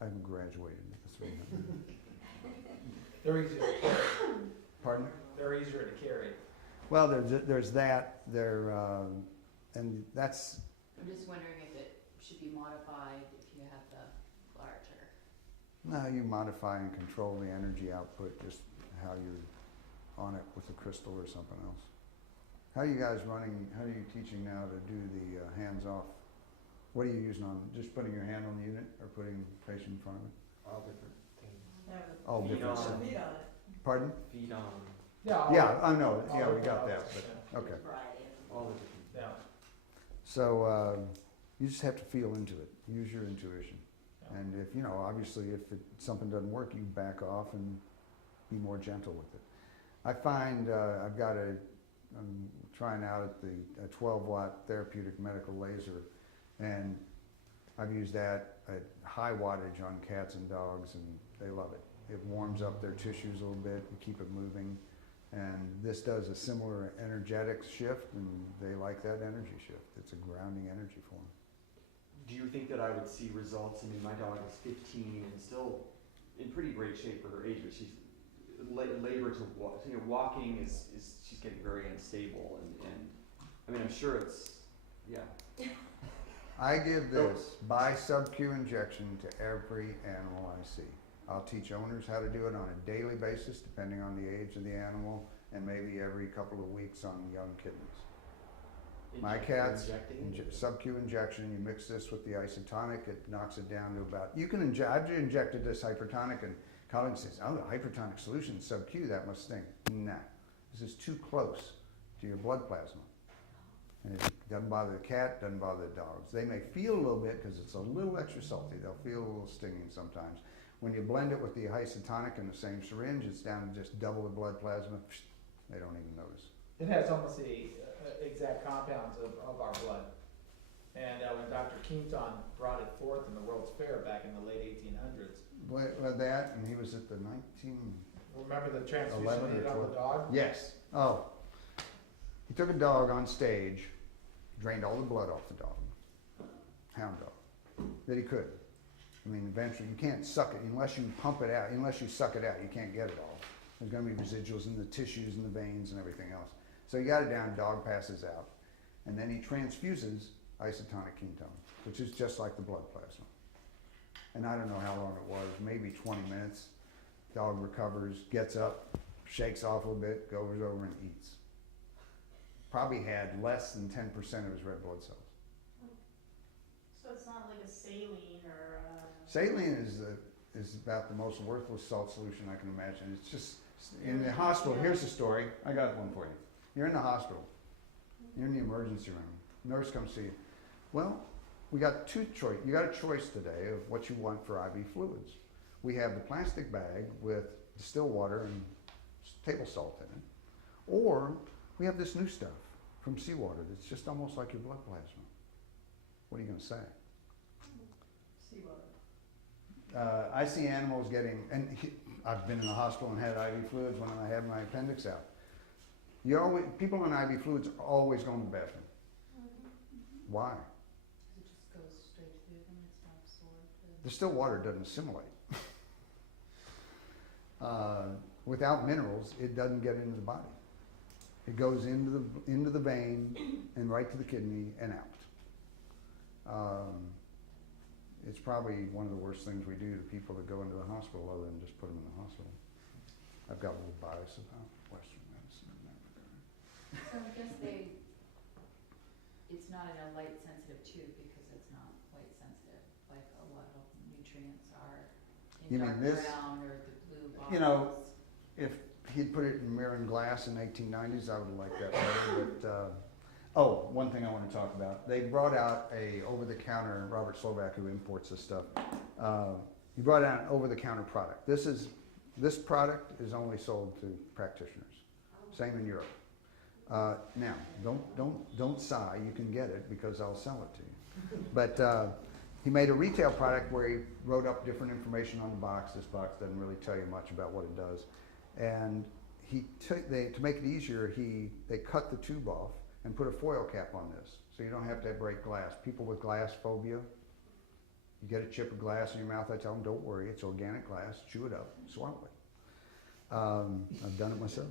I haven't graduated at the 300. They're easier to carry. Pardon? They're easier to carry. Well, there's that. And that's, I'm just wondering if it should be modified if you have the larger. no, you modify and control the energy output, just how you're on it with a crystal or something else. How are you guys running, how are you teaching now to do the hands-off? What are you using on, just putting your hand on the unit or putting patient in front of it? All different things. All Feet different on. stuff. Feet on it. Pardon? Feet on, Yeah, I know, yeah, we got that, but, okay. all the different. Yeah. So, you just have to feel into it, use your intuition. Yeah. And if, obviously if something doesn't work, you back off and be more gentle with it. I find I'm trying out a 12-watt therapeutic medical laser, and I've used that at high wattage on cats and dogs, and they love it. It warms up their tissues a little bit, you keep it moving, and this does a similar energetic shift, and they like that energy shift. It's a grounding energy for them. Do you think that I would see results? I mean, my dog is 15 and still in pretty great shape for her age, but she's labor to walk. Walking is she's getting very unstable, and I mean, I'm sure it's, yeah. I give this by sub-Q injection to every animal I see. I'll teach owners how to do it on a daily basis, depending on the age of the animal, and maybe every couple of weeks on young kittens. My cats, sub-Q injection, you mix this with the isotonic, it knocks it down to about, I've injected this hypertonic, and Colin says, oh, the hypertonic solution, sub-Q, that must stink. Nah, this is too close to your blood plasma. And it doesn't bother the cat, doesn't bother the dogs. They may feel a little bit because it's a little extra salty. They'll feel a little stinging sometimes. When you blend it with the isotonic in the same syringe, it's down to just double the blood plasma. They don't even notice. It has almost the exact compounds of our blood. And when Dr. Quinton brought it forth in the World's Fair back in the late 1800s. That, and he was at the 19... Remember the transfusion 11 he did or on 12. the dog? Yes. Oh. He took a dog on stage, drained all the blood off the dog. Hound dog. That he could. I mean, eventually, you can't suck it unless you pump it out. Unless you suck it out, you can't get it all. There's going to be residuals in the tissues and the veins and everything else. So he got it down, dog passes out. And then he transfuses isotonic ketone, which is just like the blood plasma. And I don't know how long it was, maybe 20 minutes. Dog recovers, gets up, shakes off a little bit, goes over and eats. Probably had less than 10% of his red blood cells. So it's not like a saline or Saline is about the most worthless salt solution I can imagine. It's just, in the hospital, here's the story. I got one for you. You're in the hospital. You're in the emergency room. Nurse comes see you. Well, we got two choice. You got a choice today of what you want for IV fluids. We have the plastic bag with distilled water and table salt in it. Or we have this new stuff from seawater that's just almost like your blood plasma. What are you going to say? Seawater. I see animals getting, I've been in the hospital and had IV fluids when I had my appendix out. People on IV fluids are always going to the bathroom. Why? It just goes straight through them, it's not absorbed. Distilled water doesn't assimilate. Without minerals, it doesn't get into the body. It goes into the vein and right to the kidney and out. It's probably one of the worst things we do to people that go into the hospital, other than just put them in the hospital. I've got a little bias about Western medicine in that regard. So I guess it's not in a light sensitive tube because it's not light sensitive, like a lot of nutrients are You in mean dark this? brown or the blue bottles. You know, if he'd put it in mirror and glass in the 1890s, I would have liked that better. But one thing I want to talk about. They brought out a over-the-counter, Robert Slovak, who imports this stuff, he brought out an over-the-counter product. This product is only sold to practitioners. Same in Europe. Now, don't sigh, you can get it because I'll sell it to you. But he made a retail product where he wrote up different information on the box. This box doesn't really tell you much about what it does. And to make it easier, they cut the tube off and put a foil cap on this. So you don't have to break glass. People with glass phobia, you get a chip of glass in your mouth, I tell them, don't worry, it's organic glass, chew it up, swallow it. I've done it myself.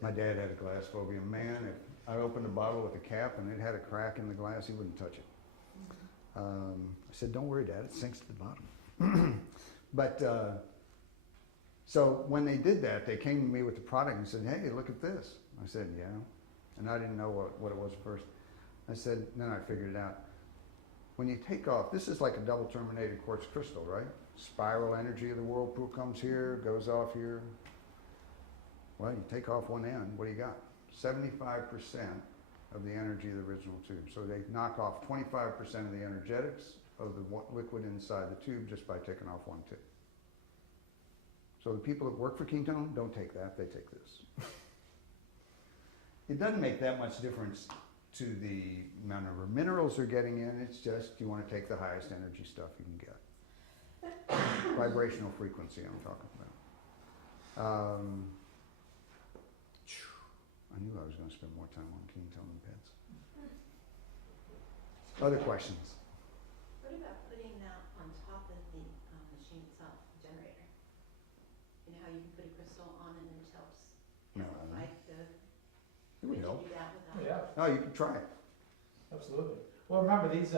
My dad had a glass phobia. Man, if I opened a bottle with a cap and it had a crack in the glass, he wouldn't touch it. I said, don't worry, Dad, it sinks to the bottom. But so when they did that, they came to me with the product and said, hey, look at this. I said, yeah. And I didn't know what it was at first. I said, then I figured it out. When you take off, this is like a double terminated quartz crystal, right? Spiral energy of the whirlpool comes here, goes off here. Well, you take off one end, what do you got? 75% of the energy of the original tube. So they knock off 25% of the energetics of the liquid inside the tube just by taking off one tip. So the people that work for Ketone don't take that, they take this. It doesn't make that much difference to the amount of minerals they're getting in, it's just you want to take the highest energy stuff you can get. Vibrational frequency I'm talking about. I knew I was going to spend more time on ketone and pets. Other questions? What about putting that on top of the machine itself, generator? You know how you can put a crystal on and it helps No, amplify the, it would you help. do that without. Yeah, Oh, you can try it. absolutely. Well, remember these,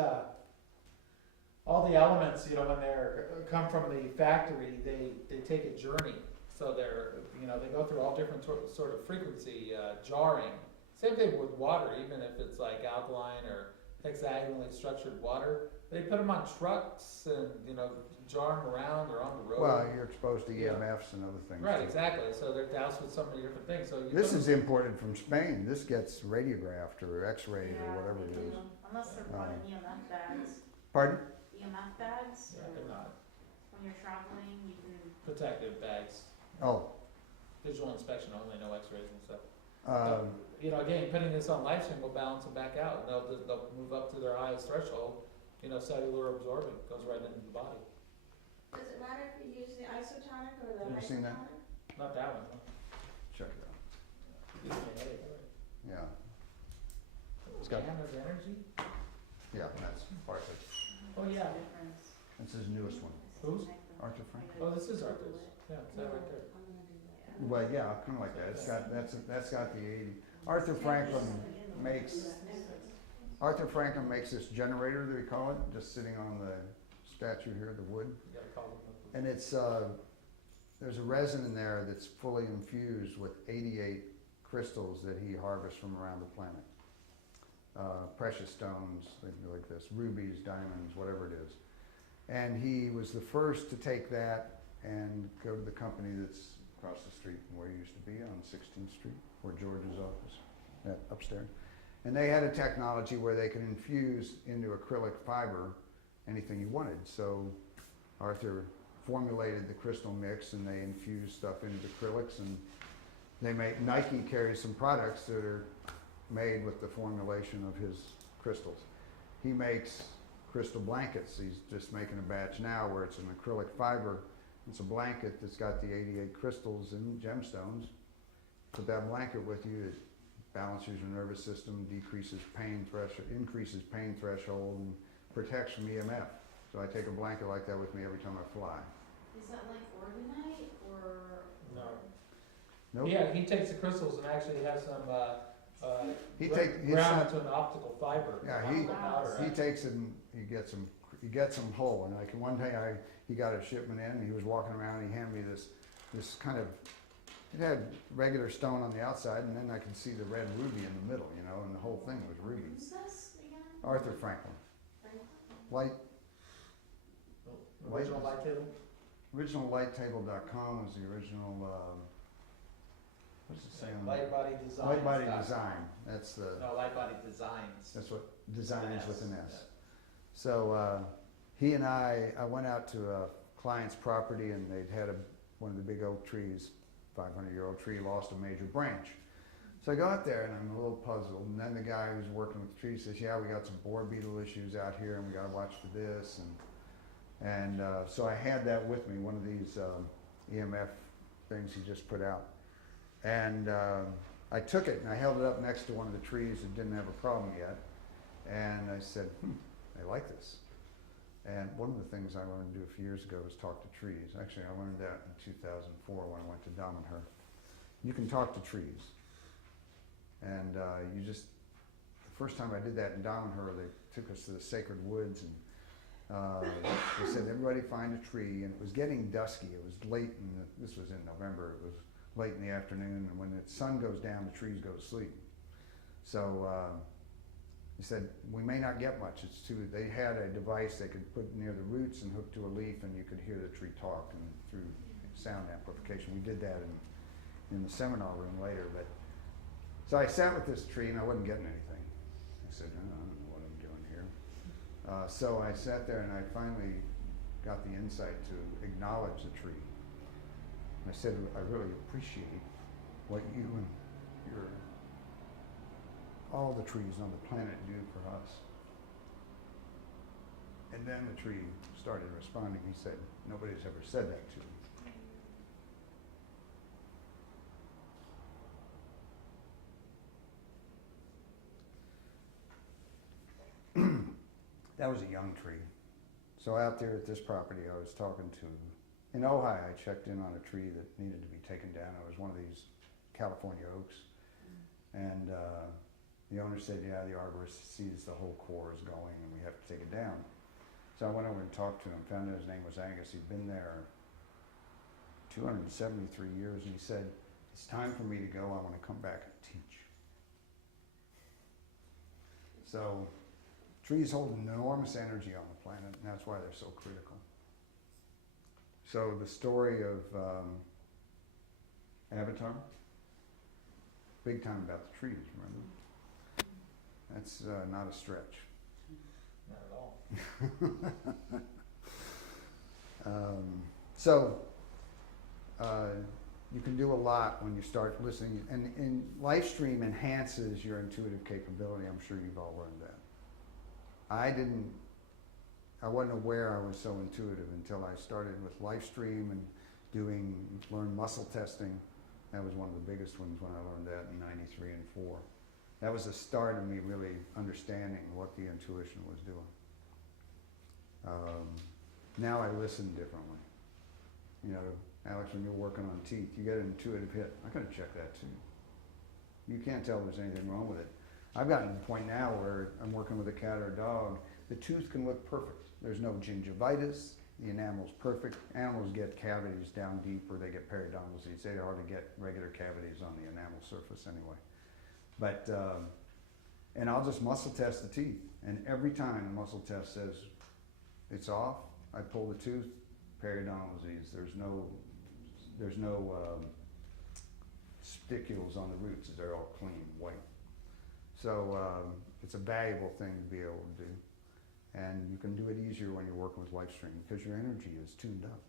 all the elements, you know, when they're come from the factory, they take a journey. So they're, you know, they go through all different sort of frequency jarring. Same thing with water, even if it's like alkaline or hexagonally structured water. They put them on trucks and, you know, jar them around or on the road. Well, you're exposed to Yeah. EMFs and other things. Right, too. exactly. So they're doused with so many different things. So you This put is imported from Spain. This gets radiographed or x-rayed or whatever it is. Unless they're brought in EMF bags. Pardon? EMF bags, yeah, they're not when you're traveling, you can. protective bags. Oh, Visual inspection only, no x-rays and stuff. You know, again, putting this on Lifestream will balance them back out. They'll move up to their highest threshold. You know, cellular absorbing goes right into the body. Does it matter if you use the isotonic or the Have you seen that? hypertonic? Not that one, huh? check it out. Gives me a headache, right? Yeah, It's got- Gamma's energy? yeah, that's part of it. Oh, yeah. Difference. That's his newest one. Whose? Arthur Frank. Oh, this is Arthur's. Yeah, it's that right there. I'm gonna do that. Well, yeah, kind of like that. That's got the 80. Arthur Franklin makes this generator that we call it, just sitting on the statue here, the wood. You gotta call them up. And it's there's a resin in there that's fully infused with 88 crystals that he harvests from around the planet. Precious stones, like this, rubies, diamonds, whatever it is. And he was the first to take that and go to the company that's across the street from where he used to be on 16th Street, where George's office, that upstairs. And they had a technology where they could infuse into acrylic fiber anything you wanted. So Arthur formulated the crystal mix and they infused stuff into acrylics, and they make, Nike carries some products that are made with the formulation of his crystals. He makes crystal blankets. He's just making a batch now where it's an acrylic fiber. It's a blanket that's got the 88 crystals and gemstones. Put that blanket with you, it balances your nervous system, decreases pain threshold, increases pain threshold, and protects from EMF. So I take a blanket like that with me every time I fly. Is that like organite or? No. Nope. Yeah, he takes the crystals and actually has some, He take- his ground son- to an optical fiber. Yeah, optical powder, He actually. takes it and he gets them whole. And like one day he got a shipment in and he was walking around and he handed me this kind of, it had regular stone on the outside and then I could see the red ruby in the middle, you know, and the whole thing was ruby. Who's this again? Arthur Franklin. Light, Original light table? originallighttable.com was the original, what's it say on Light that? body design. Light Body Design. That's the, No, light body designs. that's what design is with an S, S. So he and I went out to a client's property and they'd had one of the big oak trees, 500-year-old tree, lost a major branch. So I go out there and I'm a little puzzled, and then the guy who's working with the trees says, yeah, we got some borer beetle issues out here and we gotta watch for this, and so I had that with me, one of these EMF things he just put out. And I took it and I held it up next to one of the trees that didn't have a problem yet, and I said, I like this. And one of the things I learned to do a few years ago was talk to trees. Actually, I learned that in 2004 when I went to Damanhur. You can talk to trees. And the first time I did that in Damanhur, they took us to the sacred woods, and they said, everybody find a tree, and it was getting dusky. It was late, this was in November, it was late in the afternoon, and when the sun goes down, the trees go to sleep. So he said, we may not get much. They had a device they could put near the roots and hook to a leaf, and you could hear the tree talk and through sound amplification. We did that in the seminar room later. But so I sat with this tree and I wasn't getting anything. I said, I don't know what I'm doing here. So I sat there and I finally got the insight to acknowledge the tree. And I said, I really appreciate what you and all the trees on the planet do for us. And then the tree started responding. He said, nobody's ever said that to me. That was a young tree. So out there at this property, I was talking to, in Ojai, I checked in on a tree that needed to be taken down. It was one of these California oaks. And the owner said, yeah, the arborist sees the whole core is going and we have to take it down. So I went over and talked to him, found out his name was Angus. He'd been there 273 years, and he said, it's time for me to go. I want to come back and teach. So trees hold enormous energy on the planet, and that's why they're so critical. So the story of Avatar, big time about the trees, remember? That's not a stretch. Not at all. So you can do a lot when you start listening, and Lifestream enhances your intuitive capability. I'm sure you've all learned that. I wasn't aware I was so intuitive until I started with Lifestream and learned muscle testing. That was one of the biggest ones when I learned that in '93 and '4. That was the start of me really understanding what the intuition was doing. Now I listen differently. You know, Alex, when you're working on teeth, you get an intuitive hit. I gotta check that too. You can't tell there's anything wrong with it. I've gotten to the point now where I'm working with a cat or a dog, the tooth can look perfect. There's no gingivitis, the enamel's perfect. Animals get cavities down deep or they get periodontal disease. They hardly get regular cavities on the enamel surface anyway. But, and I'll just muscle test the teeth. And every time the muscle test says it's off, I pull the tooth, periodontal disease. There's no spicules on the roots. They're all clean, white. So it's a valuable thing to be able to do. And you can do it easier when you're working with Lifestream because your energy is tuned up.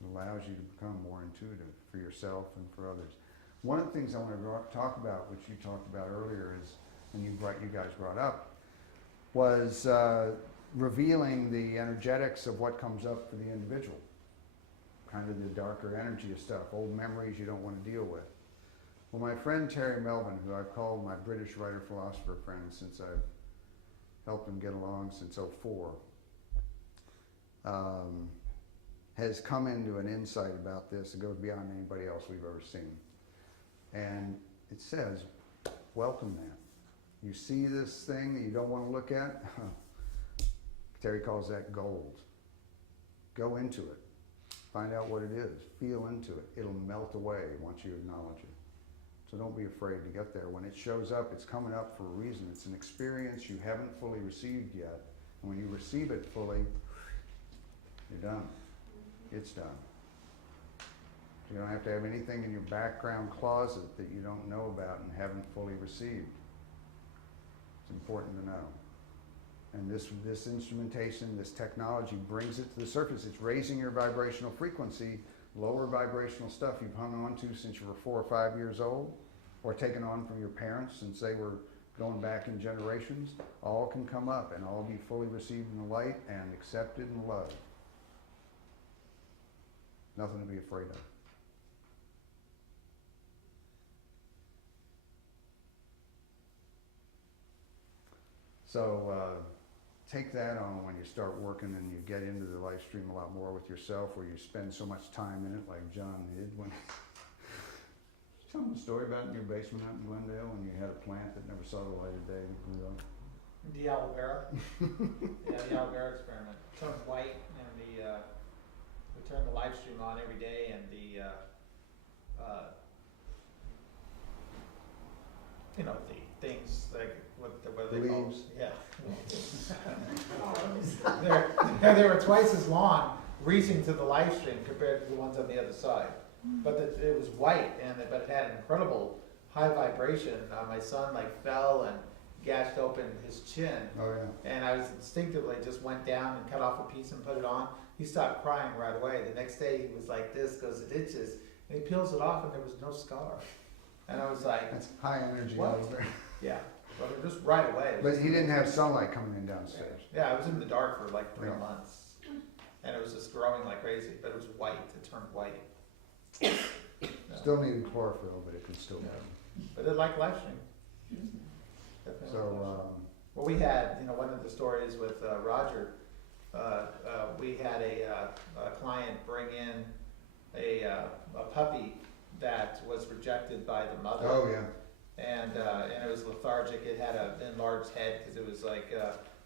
It allows you to become more intuitive for yourself and for others. One of the things I want to talk about, which you talked about earlier, is, and you guys brought up, was revealing the energetics of what comes up for the individual. Kind of the darker energy of stuff, old memories you don't want to deal with. Well, my friend Terry Melvin, who I've called my British writer-philosopher friend since I've helped him get along since '04, has come into an insight about this that goes beyond anybody else we've ever seen. And it says, welcome that. You see this thing that you don't want to look at? Terry calls that gold. Go into it. Find out what it is. Feel into it. It'll melt away once you acknowledge it. So don't be afraid to get there. When it shows up, it's coming up for a reason. It's an experience you haven't fully received yet. And when you receive it fully, you're done. It's done. You don't have to have anything in your background closet that you don't know about and haven't fully received. It's important to know. And this instrumentation, this technology brings it to the surface. It's raising your vibrational frequency, lower vibrational stuff you've hung on to since you were 4 or 5 years old. or taken on from your parents since they were going back in generations, all can come up and all be fully received in the light and accepted and loved. Nothing to be afraid of. So take that on when you start working and you get into the live stream a lot more with yourself, where you spend so much time in it, like John did when. Tell them a story about in your basement out in Glendale when you had a plant that never saw the light of day that grew up. The aloe vera. Yeah, the aloe vera experiment. Turned white, and we turned the live stream on every day, and the things like what they call Leaves. yeah. they were twice as long reaching to the live stream compared to the ones on the other side. But it was white, but it had an incredible high vibration. My son fell and gashed open his chin. Oh yeah. And I was instinctively just went down and cut off a piece and put it on. He stopped crying right away. The next day he was like this, goes it itches, and he peels it off and there was no scar. And I was like, That's high energy What? over there. yeah, but it just right away. But he didn't have sunlight coming in downstairs. Yeah, I was in the dark for 3 Yeah. months, and it was just growing like crazy. But it was white. It turned white. Still needed chlorophyll, but it could still go. But it liked live stream. Definitely So, liked live stream. Well, we had, one of the stories with Roger. We had a client bring in a puppy that was rejected by the mother. oh yeah. And it was lethargic. It had an enlarged head because it was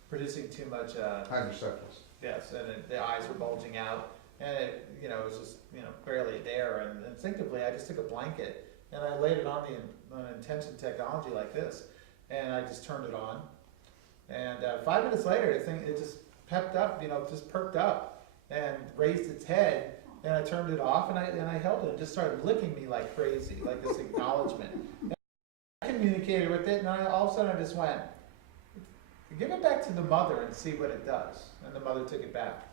producing too much. Hydrocephalus. Yes, and the eyes were bulging out, and it was just barely there. And instinctively, I just took a blanket and I laid it on the intention technology like this, and I just turned it on. And 5 minutes later, it just pepped up, just perked up and raised its head. And I turned it off, and I held it and just started licking me like crazy, like this acknowledgement. And I communicated with it, and all of a sudden I just went, give it back to the mother and see what it does. And the mother took it back.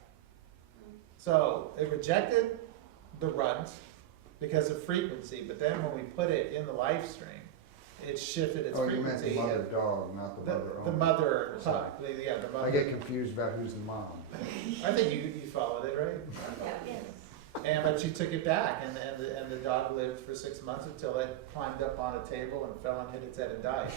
So it rejected the runs because of frequency, but then when we put it in the live stream, it shifted its Oh, you meant frequency. the mother dog, not the mother The owner. mother Sorry. pup. Yeah, the mother. I get confused about who's the mom. I think you followed it, right? Yes. But she took it back, and the dog lived for 6 months until it climbed up on a table and fell and hit its head and died.